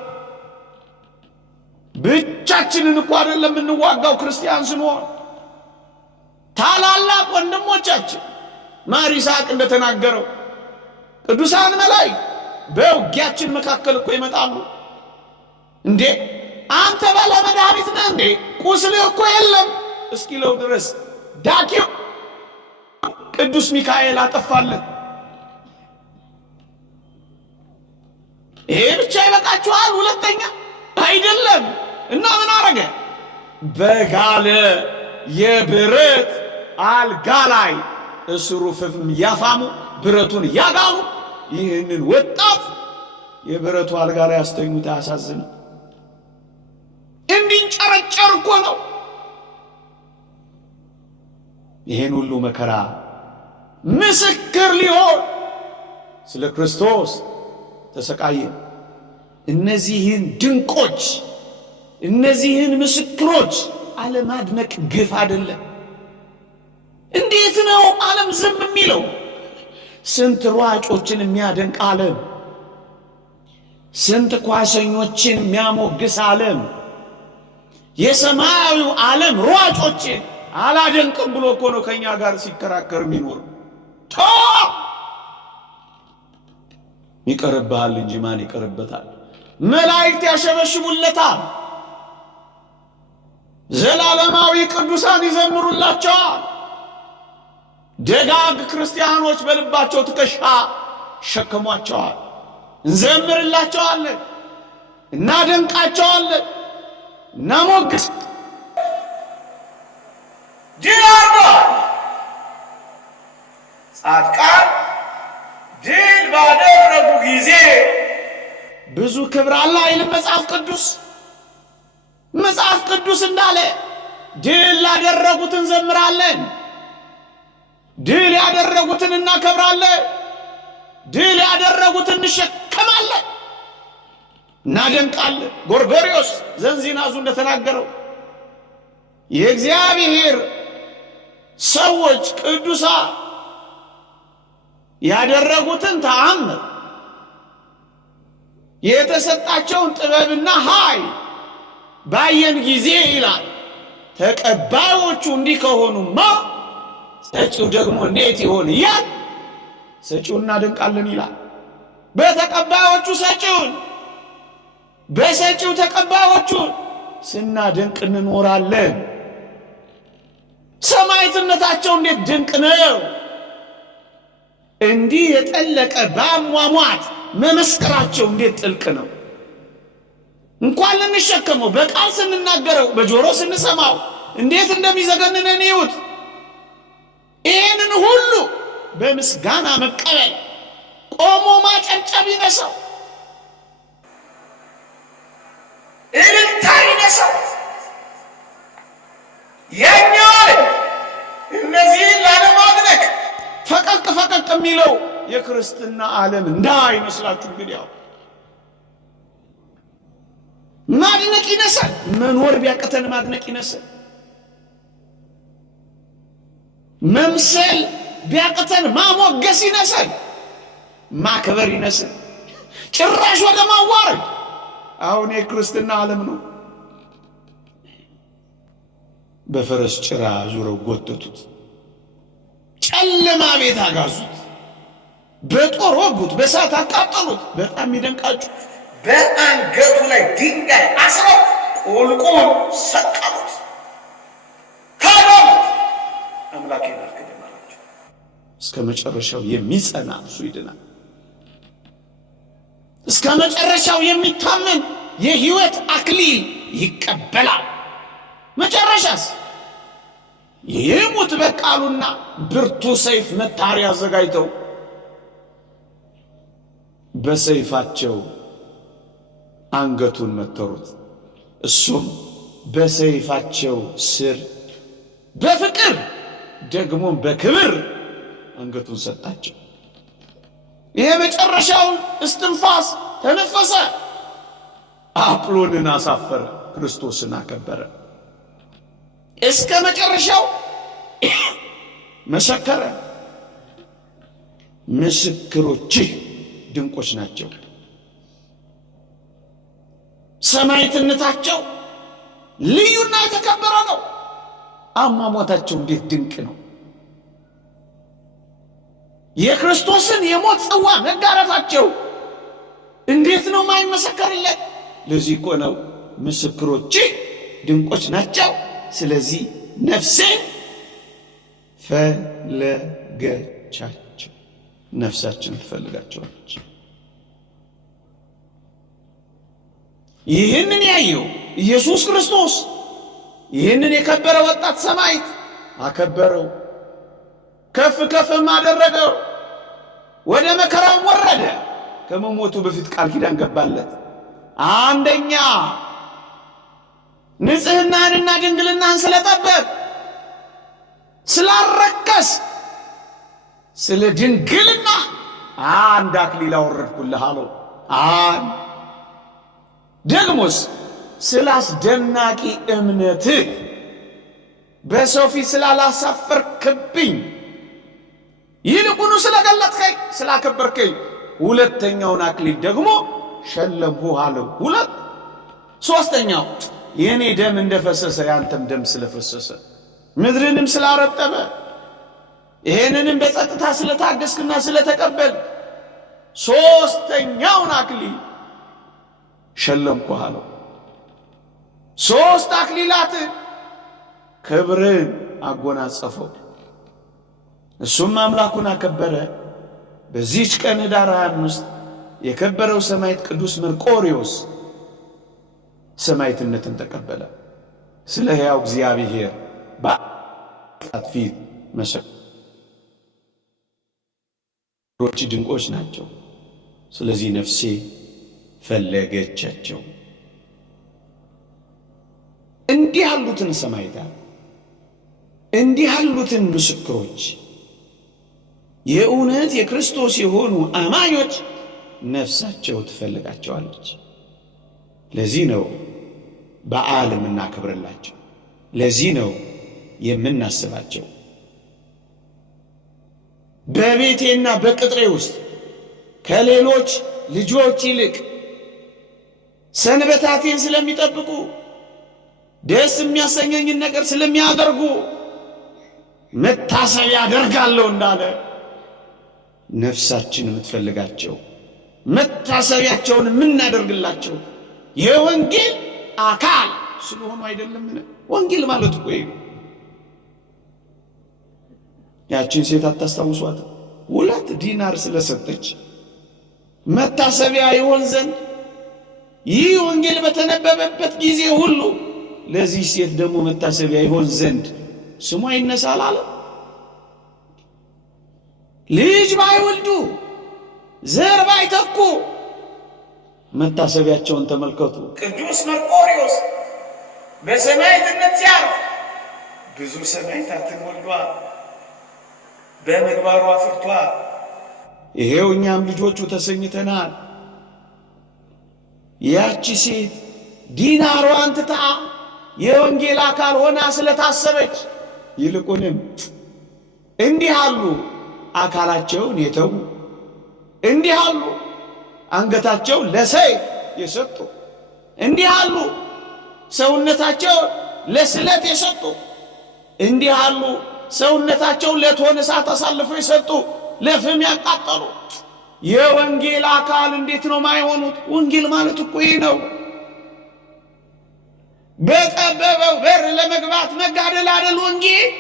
ብቻችንን እኮ አይደለም እንዋጋው ክርስቲያን ስንሆን፣ ታላላቅ ወንድሞቻችን ማር ይስሐቅ እንደተናገረው ቅዱሳን መላእክት በውጊያችን መካከል እኮ ይመጣሉ። እንዴ አንተ አንተ ባለ መድኃኒት ነህ እንዴ? ቁስልህ እኮ የለም እስኪለው ድረስ ዳኪው ቅዱስ ሚካኤል አጠፋለት። ይሄ ብቻ ይበቃችኋል? ሁለተኛ አይደለም። እና ምን አረገ? በጋለ የብረት አልጋ ላይ እስሩ ፍም ያፋሙ ብረቱን ያጋሙ ይህንን ወጣት የብረቱ አልጋ ላይ አስተኙት። አያሳዝን? እንዲንጨረጨር እኮ ነው። ይህን ሁሉ መከራ ምስክር ሊሆን ስለ ክርስቶስ ተሰቃየ። እነዚህን ድንቆች እነዚህን ምስክሮች አለማድነቅ ግፍ አይደለም? እንዴት ነው ዓለም ዝም የሚለው? ስንት ሯጮችን የሚያደንቅ ዓለም፣ ስንት ኳሰኞችን የሚያሞግስ ዓለም፣ የሰማያዊው ዓለም ሯጮችን አላደንቅም ብሎ እኮ ነው ከኛ ጋር ሲከራከር የሚኖር። ይቀርብሃል እንጂ ማን ይቀርበታል? መላእክት ያሸበሽቡለታል፣ ዘላለማዊ ቅዱሳን ይዘምሩላቸዋል፣ ደጋግ ክርስቲያኖች በልባቸው ትከሻ ሸከሟቸዋል። እንዘምርላቸዋለን፣ እናደንቃቸዋለን፣ እናሞግስ። ድል አድርገዋል። ጻድቃን ድል ባደረጉ ጊዜ ብዙ ክብር አለ አይልም መጽሐፍ ቅዱስ? መጽሐፍ ቅዱስ እንዳለ ድል ላደረጉት እንዘምራለን፣ ድል ያደረጉትን እናከብራለን፣ ድል ያደረጉትን እንሸከማለን፣ እናደንቃለን። ጎርጎርዮስ ዘንዚናዙ እንደተናገረው የእግዚአብሔር ሰዎች ቅዱሳን ያደረጉትን ተአምር የተሰጣቸውን ጥበብና ኃይል ባየን ጊዜ ይላል ተቀባዮቹ እንዲህ ከሆኑማ ሰጪው ደግሞ እንዴት ይሆን እያል ሰጪውን እናደንቃለን ይላል። በተቀባዮቹ ሰጪውን፣ በሰጪው ተቀባዮቹን ስናደንቅ እንኖራለን። ሰማዕትነታቸው እንዴት ድንቅ ነው! እንዲህ የጠለቀ በአሟሟት መመስከራቸው እንዴት ጥልቅ ነው! እንኳን ልንሸከመው በቃል ስንናገረው በጆሮ ስንሰማው እንዴት እንደሚዘገንነን ይዩት። ይህንን ሁሉ በምስጋና መቀበል ቆሞ ማጨብጨብ ይነሳው፣ እልልታ ይነሳው። ያኛው እነዚህን ላለማድነቅ ፈቀቅ ፈቀቅ የሚለው የክርስትና ዓለም እንዳይመስላችሁ። እንግዲህ ያው ማድነቅ ይነሳል። መኖር ቢያቅተን ማድነቅ ይነሳል። መምሰል ቢያቅተን ማሞገስ ይነሳል። ማክበር ይነሳል። ጭራሽ ወደ ማዋረድ። አሁን የክርስትና ዓለም ነው። በፈረስ ጭራ ዙረው ጎተቱት፣ ጨለማ ቤት አጋዙት፣ በጦር ወጉት፣ በእሳት አቃጠሉት። በጣም ይደንቃችሁ። በአንገቱ ላይ ድንጋይ አስረው ቁልቁል ሰቀሉት፣ ካሉት አምላኬ ናልከደም አላቸው። እስከ መጨረሻው የሚጸና እሱ ይድናል። እስከ መጨረሻው የሚታመን የሕይወት አክሊል ይቀበላል። መጨረሻስ ይሙት በቃሉና ብርቱ ሰይፍ መታሪያ አዘጋጅተው በሰይፋቸው አንገቱን መተሩት። እሱም በሰይፋቸው ስር በፍቅር ደግሞ በክብር አንገቱን ሰጣቸው። ይሄ መጨረሻውን እስትንፋስ ተነፈሰ። አጵሎንን አሳፈረ፣ ክርስቶስን አከበረ። እስከ መጨረሻው መሰከረ። ምስክሮችህ ድንቆች ናቸው። ሰማዕትነታቸው ልዩና የተከበረ ነው። አሟሟታቸው እንዴት ድንቅ ነው! የክርስቶስን የሞት ጽዋ መጋራታቸው እንዴት ነው ማይመሰከርለት? ለዚህ እኮ ነው ምስክሮች ድንቆች ናቸው። ስለዚህ ነፍሴ ፈለገቻቸው። ነፍሳችን ትፈልጋቸዋለች። ይህንን ያየው ኢየሱስ ክርስቶስ ይህንን የከበረ ወጣት ሰማዕት አከበረው፣ ከፍ ከፍም አደረገው። ወደ መከራው ወረደ። ከመሞቱ በፊት ቃል ኪዳን ገባለት። አንደኛ ንጽሕናንና ድንግልናን ስለጠበቅ ስላረከስ ስለ ድንግልና አንድ አክሊል አወረድኩልህ አለው። ደግሞስ ስለ አስደናቂ እምነትህ በሰው ፊት ስላላሳፈርክብኝ ይልቁኑ ስለገለጥከኝ ስላከበርከኝ ሁለተኛውን አክሊል ደግሞ ሸለምሁህ አለው። ሶስተኛው የኔ ደም እንደፈሰሰ ያንተም ደም ስለፈሰሰ ምድርንም ስላረጠበ ይሄንንም በጸጥታ ስለታገስክና ስለተቀበል ሶስተኛውን አክሊል ሸለምኩህ አለው። ሶስት አክሊላት ክብርን አጎናጸፈው። እሱም አምላኩን አከበረ። በዚህች ቀን ኅዳር 25 የከበረው ሰማዕት ቅዱስ መርቆሬዎስ ሰማዕትነትን ተቀበለ። ስለ ሕያው እግዚአብሔር በአት ፊት ምስክሮች ድንቆች ናቸው። ስለዚህ ነፍሴ ፈለገቻቸው። እንዲህ ያሉትን ሰማዕታት፣ እንዲህ ያሉትን ምስክሮች፣ የእውነት የክርስቶስ የሆኑ አማኞች ነፍሳቸው ትፈልጋቸዋለች። ለዚህ ነው በዓል የምናከብርላቸው። ለዚህ ነው የምናስባቸው። በቤቴና በቅጥሬ ውስጥ ከሌሎች ልጆች ይልቅ ሰንበታቴን ስለሚጠብቁ ደስ የሚያሰኘኝን ነገር ስለሚያደርጉ መታሰቢያ አደርጋለሁ እንዳለ ነፍሳችን የምትፈልጋቸው መታሰቢያቸውን የምናደርግላቸው የወንጌል አካል ስለሆኑ አይደለምን? ወንጌል ማለት እኮ ይሄ። ያችን ሴት አታስታውሷት? 2 ዲናር ስለሰጠች መታሰቢያ ይሆን ዘንድ ይህ ወንጌል በተነበበበት ጊዜ ሁሉ ለዚህ ሴት ደግሞ መታሰቢያ ይሆን ዘንድ ስሟ ይነሳል አለ። ልጅ ባይወልዱ ዘር ባይተኩ መታሰቢያቸውን ተመልከቱ። ቅዱስ መርቆሬዎስ በሰማዕትነት ሲያርፍ ብዙ ሰማዕታትን ወልዷል፣ በምግባሩ አፍርቷል። ይሄው እኛም ልጆቹ ተሰኝተናል። ያቺ ሴት ዲናሯን ትታ የወንጌል አካል ሆና ስለታሰበች ይልቁንም እንዲህ አሉ አካላቸውን የተዉ፣ እንዲህ አሉ አንገታቸው ለሰይፍ የሰጡ፣ እንዲህ አሉ ሰውነታቸው ለስለት የሰጡ፣ እንዲህ አሉ ሰውነታቸው ለእቶነ እሳት አሳልፈው የሰጡ፣ ለፍም ያቃጠሉ የወንጌል አካል እንዴት ነው ማይሆኑት? ወንጌል ማለት እኮ ይህ ነው። በጠበበው በር ለመግባት መጋደል አይደል ወንጌል?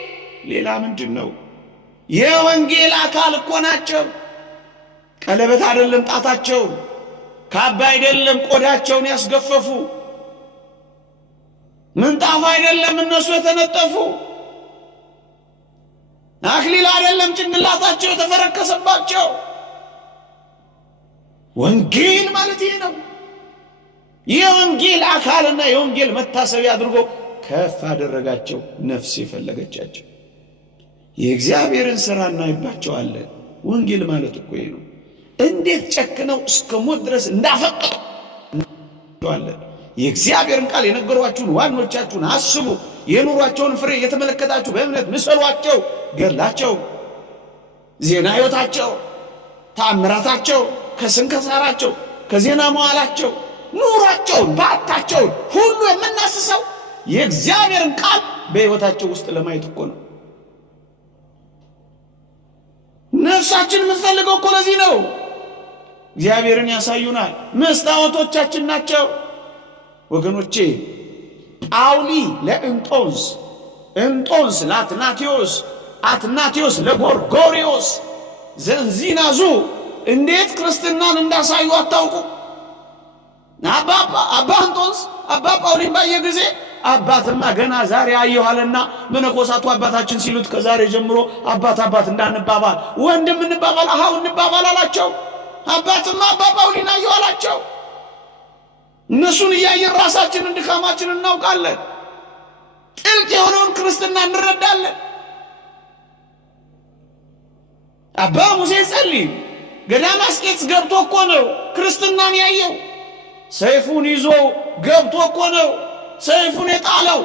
ሌላ ምንድን ነው? የወንጌል አካል እኮ ናቸው። ቀለበት አይደለም ጣታቸው፣ ካባ አይደለም ቆዳቸውን ያስገፈፉ፣ ምንጣፍ አይደለም እነሱ የተነጠፉ፣ አክሊል አይደለም ጭንቅላታቸው የተፈረከሰባቸው። ወንጌል ማለት ይሄ ነው። የወንጌል አካልና የወንጌል መታሰቢያ አድርጎ ከፍ አደረጋቸው። ነፍስ የፈለገቻቸው የእግዚአብሔርን ሥራ እናይባቸዋለን። ወንጌል ማለት እኮ ይሄ ነው። እንዴት ጨክነው እስከ ሞት ድረስ እንዳፈቀሩ እናያለን። የእግዚአብሔርን ቃል የነገሯችሁን ዋኖቻችሁን አስቡ። የኑሯቸውን ፍሬ የተመለከታችሁ በእምነት ምሰሏቸው። ገድላቸው፣ ዜና ሕይወታቸው፣ ተአምራታቸው፣ ከስንክሳራቸው፣ ከዜና መዋዕላቸው፣ ኑሯቸውን፣ በዓታቸውን ሁሉ የምናስሰው የእግዚአብሔርን ቃል በሕይወታቸው ውስጥ ለማየት እኮ ነው። ነፍሳችን የምትፈልገው እኮ ለዚህ ነው። እግዚአብሔርን ያሳዩናል። መስታወቶቻችን ናቸው። ወገኖቼ ጳውሊ ለእንጦንስ፣ እንጦንስ ለአትናቴዎስ፣ አትናቴዎስ ለጎርጎሪዮስ ዘንዚናዙ እንዴት ክርስትናን እንዳሳዩ አታውቁ? አባ እንጦንስ አባ ጳውሊን ባየ ጊዜ አባትማ ገና ዛሬ አየኋልና መነኮሳቱ አባታችን ሲሉት ከዛሬ ጀምሮ አባት እንዳንባባል ወንድም እንባባል፣ አሃው እንባባል አላቸው። አባትማ አባ ጳውሊን አየሁ አላቸው። እነሱን እያየን ራሳችንን ድካማችንን እናውቃለን። ጥልቅ የሆነውን ክርስትና እንረዳለን። አባ ሙሴ ጸሊም ገዳመ አስቄጥስ ገብቶ እኮ ነው ክርስትናን ያየው። ሰይፉን ይዞ ገብቶ እኮ ነው ሰይፉን የጣለው፣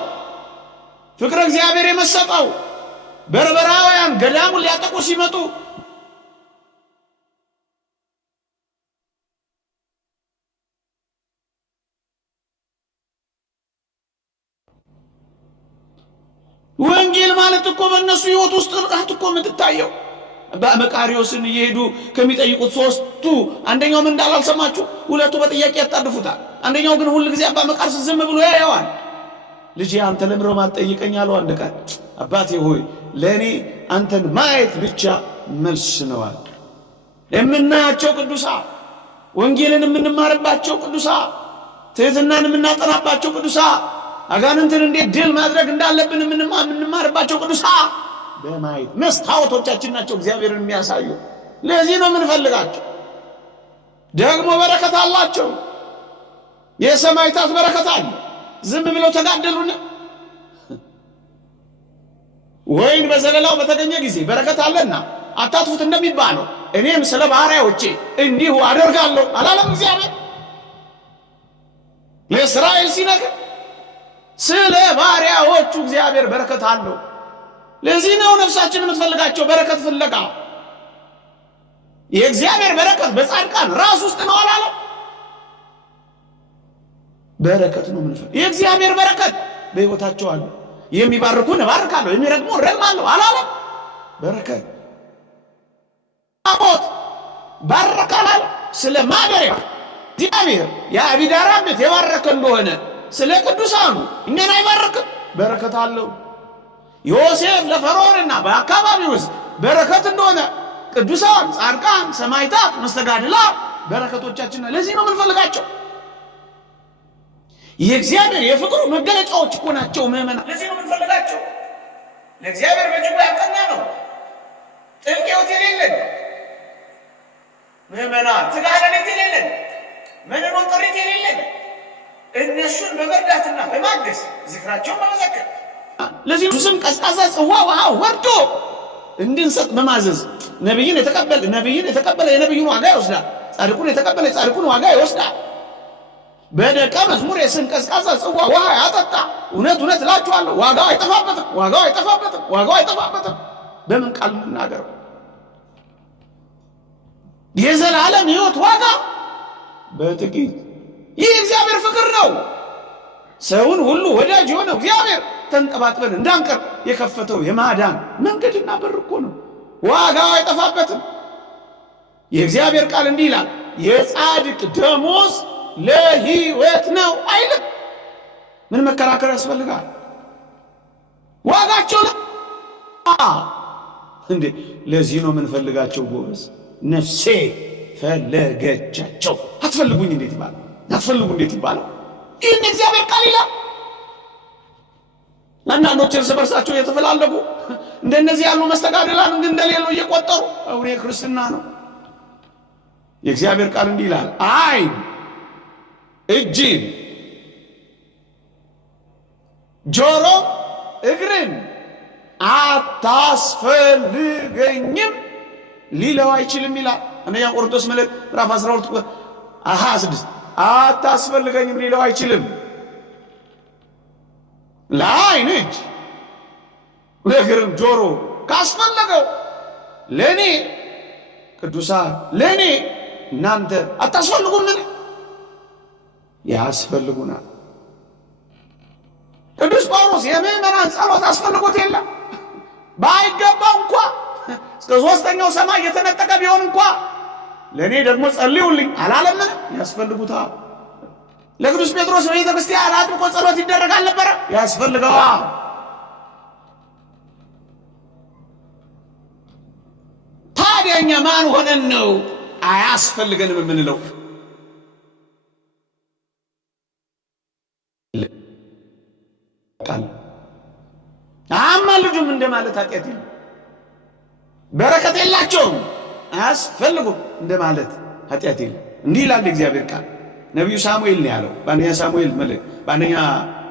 ፍቅረ እግዚአብሔር የመሰጠው። በርበራውያን ገዳሙን ሊያጠቁ ሲመጡ ወንጌል ማለት እኮ በእነሱ ሕይወት ውስጥ ጥልቀት እኮ የምትታየው። በመቃሪዎስን እየሄዱ ከሚጠይቁት ሶስቱ አንደኛው ምን እንዳላልሰማችሁ፣ ሁለቱ በጥያቄ ያጣድፉታል። አንደኛው ግን ሁሉ ጊዜ አባ መቃርስ ዝም ብሎ ያየዋል። ልጄ አንተ ለምሮ ማትጠይቀኝ አለው አንድ ቀን። አባቴ ሆይ ለእኔ አንተን ማየት ብቻ መልስ ነዋል። የምናያቸው ቅዱሳ፣ ወንጌልን የምንማርባቸው ቅዱሳ፣ ትሕትናን የምናጠናባቸው ቅዱሳ፣ አጋንንትን እንዴት ድል ማድረግ እንዳለብን የምንማርባቸው ቅዱሳ በማየት መስታወቶቻችን ናቸው እግዚአብሔርን የሚያሳዩ። ለዚህ ነው የምንፈልጋቸው። ደግሞ በረከት አላቸው። የሰማዕታት በረከት አለ። ዝም ብለው ተጋደሉን? ወይን በዘለላው በተገኘ ጊዜ በረከት አለና አታጥፉት እንደሚባለው እኔም ስለ ባሪያዎቼ እንዲሁ አደርጋለሁ አላለም እግዚአብሔር? ለእስራኤል ሲነግር ስለ ባሪያዎቹ እግዚአብሔር በረከት አለው። ለዚህ ነው ነፍሳችን የምትፈልጋቸው በረከት ፍለጋ። የእግዚአብሔር በረከት በጻድቃን ራስ ውስጥ ነው አላለ? በረከት ነው የምንፈልገው። የእግዚአብሔር በረከት በሕይወታቸው አለ። የሚባርኩን እባርካለሁ፣ የሚረግሙ እረግማለሁ አላለ? በረከት አቦት ባረካላል። ስለ ማደሪያ እግዚአብሔር የአቢዳራን ቤት የባረከ እንደሆነ ስለ ቅዱሳኑ እኛን አይባርክም? በረከት አለው። ዮሴፍ ለፈርዖንና በአካባቢው ውስጥ በረከት እንደሆነ ቅዱሳን፣ ጻድቃን፣ ሰማዕታት፣ መስተጋድላት በረከቶቻችን ለዚህ ነው የምንፈልጋቸው። የእግዚአብሔር የፍቅሩ መገለጫዎች እኮ ናቸው ምዕመናን። ለዚህ ነው የምንፈልጋቸው። ለእግዚአብሔር በእጅጉ ያቀና ነው። ጥልቅ ሕይወት የሌለን ምዕመናን፣ ትጋደለት የሌለን ምንኖን ጥሪት የሌለን እነሱን በመርዳትና በማገዝ ዝክራቸውን በመዘከር ለዚህ ስም ቀዝቃዛ ጽዋ ውሃ ወርዶ እንድንሰጥ በማዘዝ ነብይን የተቀበለ የነብዩን ዋጋ ይወስዳል። ጻድቁን የተቀበለ የጻድቁን ዋጋ ይወስዳል። በደቀ መዝሙር የስም ቀዝቃዛ ጽዋ ውሃ ያጠጣ እውነት እላችኋለሁ ዋጋው አይጠፋበትም። በምን ቃል የምናገረው የዘላለም ሕይወት ዋጋ በጥቂት። ይህ እግዚአብሔር ፍቅር ነው። ሰውን ሁሉ ወዳጅ የሆነው እግዚአብሔር ተንጠባጥበን እንዳንቀር የከፈተው የማዳን መንገድና በር እኮ ነው። ዋጋው አይጠፋበትም። የእግዚአብሔር ቃል እንዲህ ይላል፣ የጻድቅ ደሞዝ ለሕይወት ነው አይልም። ምን መከራከር ያስፈልጋል? ዋጋቸው እንዴ! ለዚህ ነው የምንፈልጋቸው ጎበዝ። ነፍሴ ፈለገቻቸው። አትፈልጉኝ እንዴት ይባላል? አትፈልጉ እንዴት ይባላል? ይህን እግዚአብሔር ቃል ይላል። አንዳንዶች እርስ በርሳቸው የተፈላለጉ እንደነዚህ ያሉ መስተጋድላን እንደሌለው እየቆጠሩ አሁን የክርስትና ነው። የእግዚአብሔር ቃል እንዲህ ይላል፣ ዓይን እጅን፣ ጆሮ እግርን አታስፈልገኝም ሊለው አይችልም ይላል። አንደኛ ቆሮንቶስ መልእክት ምዕራፍ 12 ቁጥር 26 አታስፈልገኝም ሊለው አይችልም። ለዓይን እጅ ለእግርም ጆሮ ካስፈለገው ለእኔ ቅዱሳን ለእኔ እናንተ አታስፈልጉምን? ያስፈልጉናል። ቅዱስ ጳውሎስ የምዕመናን ጸሎት አስፈልጎት የለም። ባይገባው እንኳ እስከ ሦስተኛው ሰማይ የተነጠቀ ቢሆን እንኳ ለእኔ ደግሞ ጸልዩልኝ አላለምን? ያስፈልጉታል። ለቅዱስ ጴጥሮስ በቤተ ክርስቲያን አጥብቆ ጸሎት ይደረጋል ነበር? ያስፈልገዋል። ታዲያ እኛ ማን ሆነን ነው አያስፈልገንም የምንለው? አማልዱም እንደማለት ኃጢአት የለም። በረከት የላቸውም አያስፈልጉም እንደማለት ኃጢአት የለም። እንዲህ ይላል እግዚአብሔር ቃል። ነቢዩ ሳሙኤል ነው ያለው በአንደኛ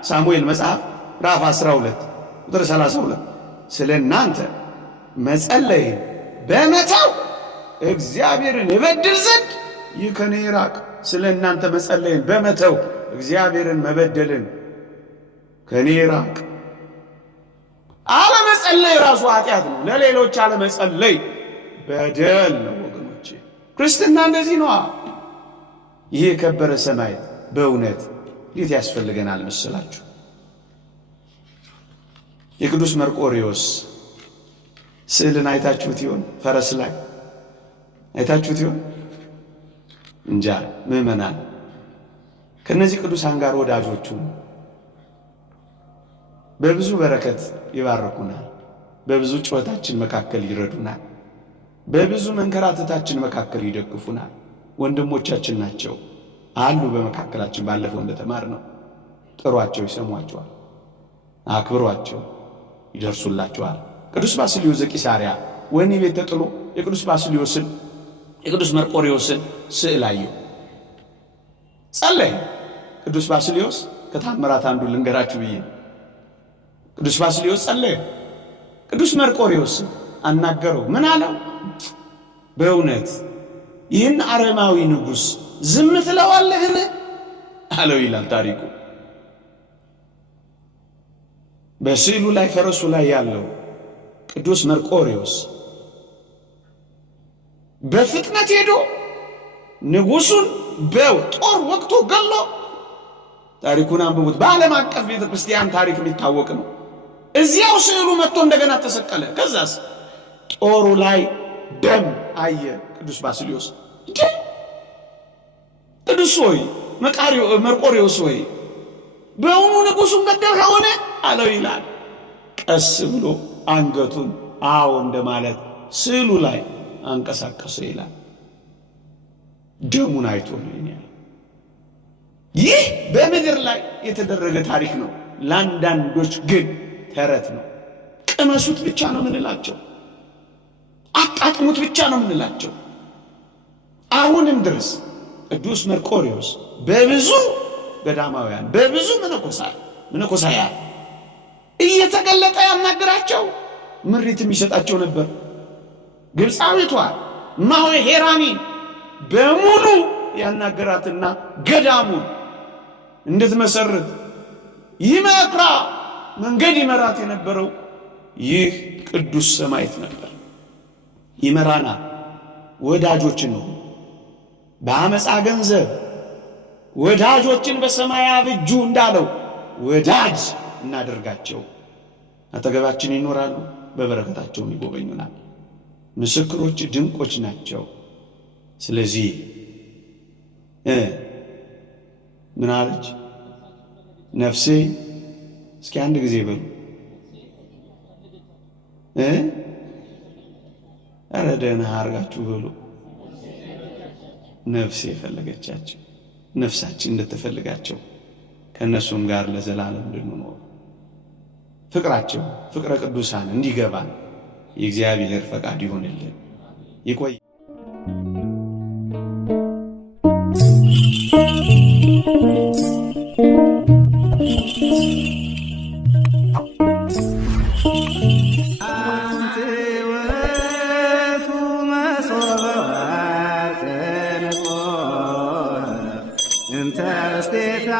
ሳሙኤል መጽሐፍ ምዕራፍ 12 ቁጥር 32 ስለ እናንተ መጸለይ በመተው እግዚአብሔርን እበድል ዘንድ ይህ ከኔ ይራቅ። ስለ እናንተ መጸለይን በመተው እግዚአብሔርን መበደልን ከኔ ይራቅ። አለመጸለይ ራሱ ኃጢአት ነው። ለሌሎች አለመጸለይ በደል ነው ወገኖቼ። ክርስትና እንደዚህ ነው። ይህ የከበረ ሰማይ በእውነት እንዴት ያስፈልገናል መሰላችሁ? የቅዱስ መርቆሬዎስ ስዕልን አይታችሁት ይሆን? ፈረስ ላይ አይታችሁት ይሆን? እንጃ። ምዕመናን ከነዚህ ቅዱሳን ጋር ወዳጆቹ በብዙ በረከት ይባርኩናል። በብዙ ጩኸታችን መካከል ይረዱናል። በብዙ መንከራተታችን መካከል ይደግፉናል። ወንድሞቻችን ናቸው አሉ በመካከላችን። ባለፈው እንደተማርነው ጥሯቸው፣ ይሰሟቸዋል፣ አክብሯቸው፣ ይደርሱላቸዋል። ቅዱስ ባስልዮስ ዘቂሳርያ ወህኒ ቤት ተጥሎ የቅዱስ መርቆሬዎስን ስዕል አየሁ። ጸለየ። ቅዱስ ባስልዮስ ከታምራት አንዱ ልንገራችሁ ብዬ ነው። ቅዱስ ባስልዮስ ጸለየ። ቅዱስ መርቆሬዎስ አናገረው። ምን አለው? በእውነት ይህን አረማዊ ንጉሥ ዝም ትለዋለህን አለው ይላል ታሪኩ። በስዕሉ ላይ ፈረሱ ላይ ያለው ቅዱስ መርቆሬዎስ በፍጥነት ሄዶ ንጉሡን በጦር ወቅቶ ገሎ፣ ታሪኩን አንብቡት። በዓለም አቀፍ ቤተ ክርስቲያን ታሪክ የሚታወቅ ነው። እዚያው ስዕሉ መጥቶ እንደገና ተሰቀለ። ከዛስ ጦሩ ላይ ደም አየ ቅዱስ ባስልዮስ። ቅዱስ ሆይ መርቆሬዎስ ሆይ በእውኑ ንጉሡን ገደልከው ሆነ አለው ይላል። ቀስ ብሎ አንገቱን አዎ እንደማለት ስዕሉ ላይ አንቀሳቀሰ ይላል። ደሙን አይቶ ነው ያለው። ይህ በምድር ላይ የተደረገ ታሪክ ነው። ለአንዳንዶች ግን ተረት ነው። ቅመሱት ብቻ ነው ምንላቸው፣ አጣጥሙት ብቻ ነው ምንላቸው። አሁንም ድረስ ቅዱስ መርቆሬዎስ በብዙ ገዳማውያን በብዙ መነኮሳያን እየተገለጠ ያናገራቸው ምሪት የሚሰጣቸው ነበር። ግብፃዊቷ እማሆይ ሄራኒ በሙሉ ያናገራትና ገዳሙን እንድትመሰርት ይመክራ መንገድ ይመራት የነበረው ይህ ቅዱስ ሰማዕት ነበር። ይመራና ወዳጆችን ነው በአመፃ ገንዘብ ወዳጆችን በሰማይ አብጁ እንዳለው ወዳጅ እናደርጋቸው። አጠገባችን ይኖራሉ፣ በበረከታቸውም ይጎበኙናል። ምስክሮች ድንቆች ናቸው። ስለዚህ ምን አለች ነፍሴ? እስኪ አንድ ጊዜ በሉ ኧረ ደህና አድርጋችሁ በሉ። ነፍሴ የፈለገቻቸው ነፍሳችን እንድትፈልጋቸው ከእነሱም ጋር ለዘላለም እንድንኖር ፍቅራቸው ፍቅረ ቅዱሳን እንዲገባን የእግዚአብሔር ፈቃድ ይሆንልን። ይቆይ። እንተ እስቴታ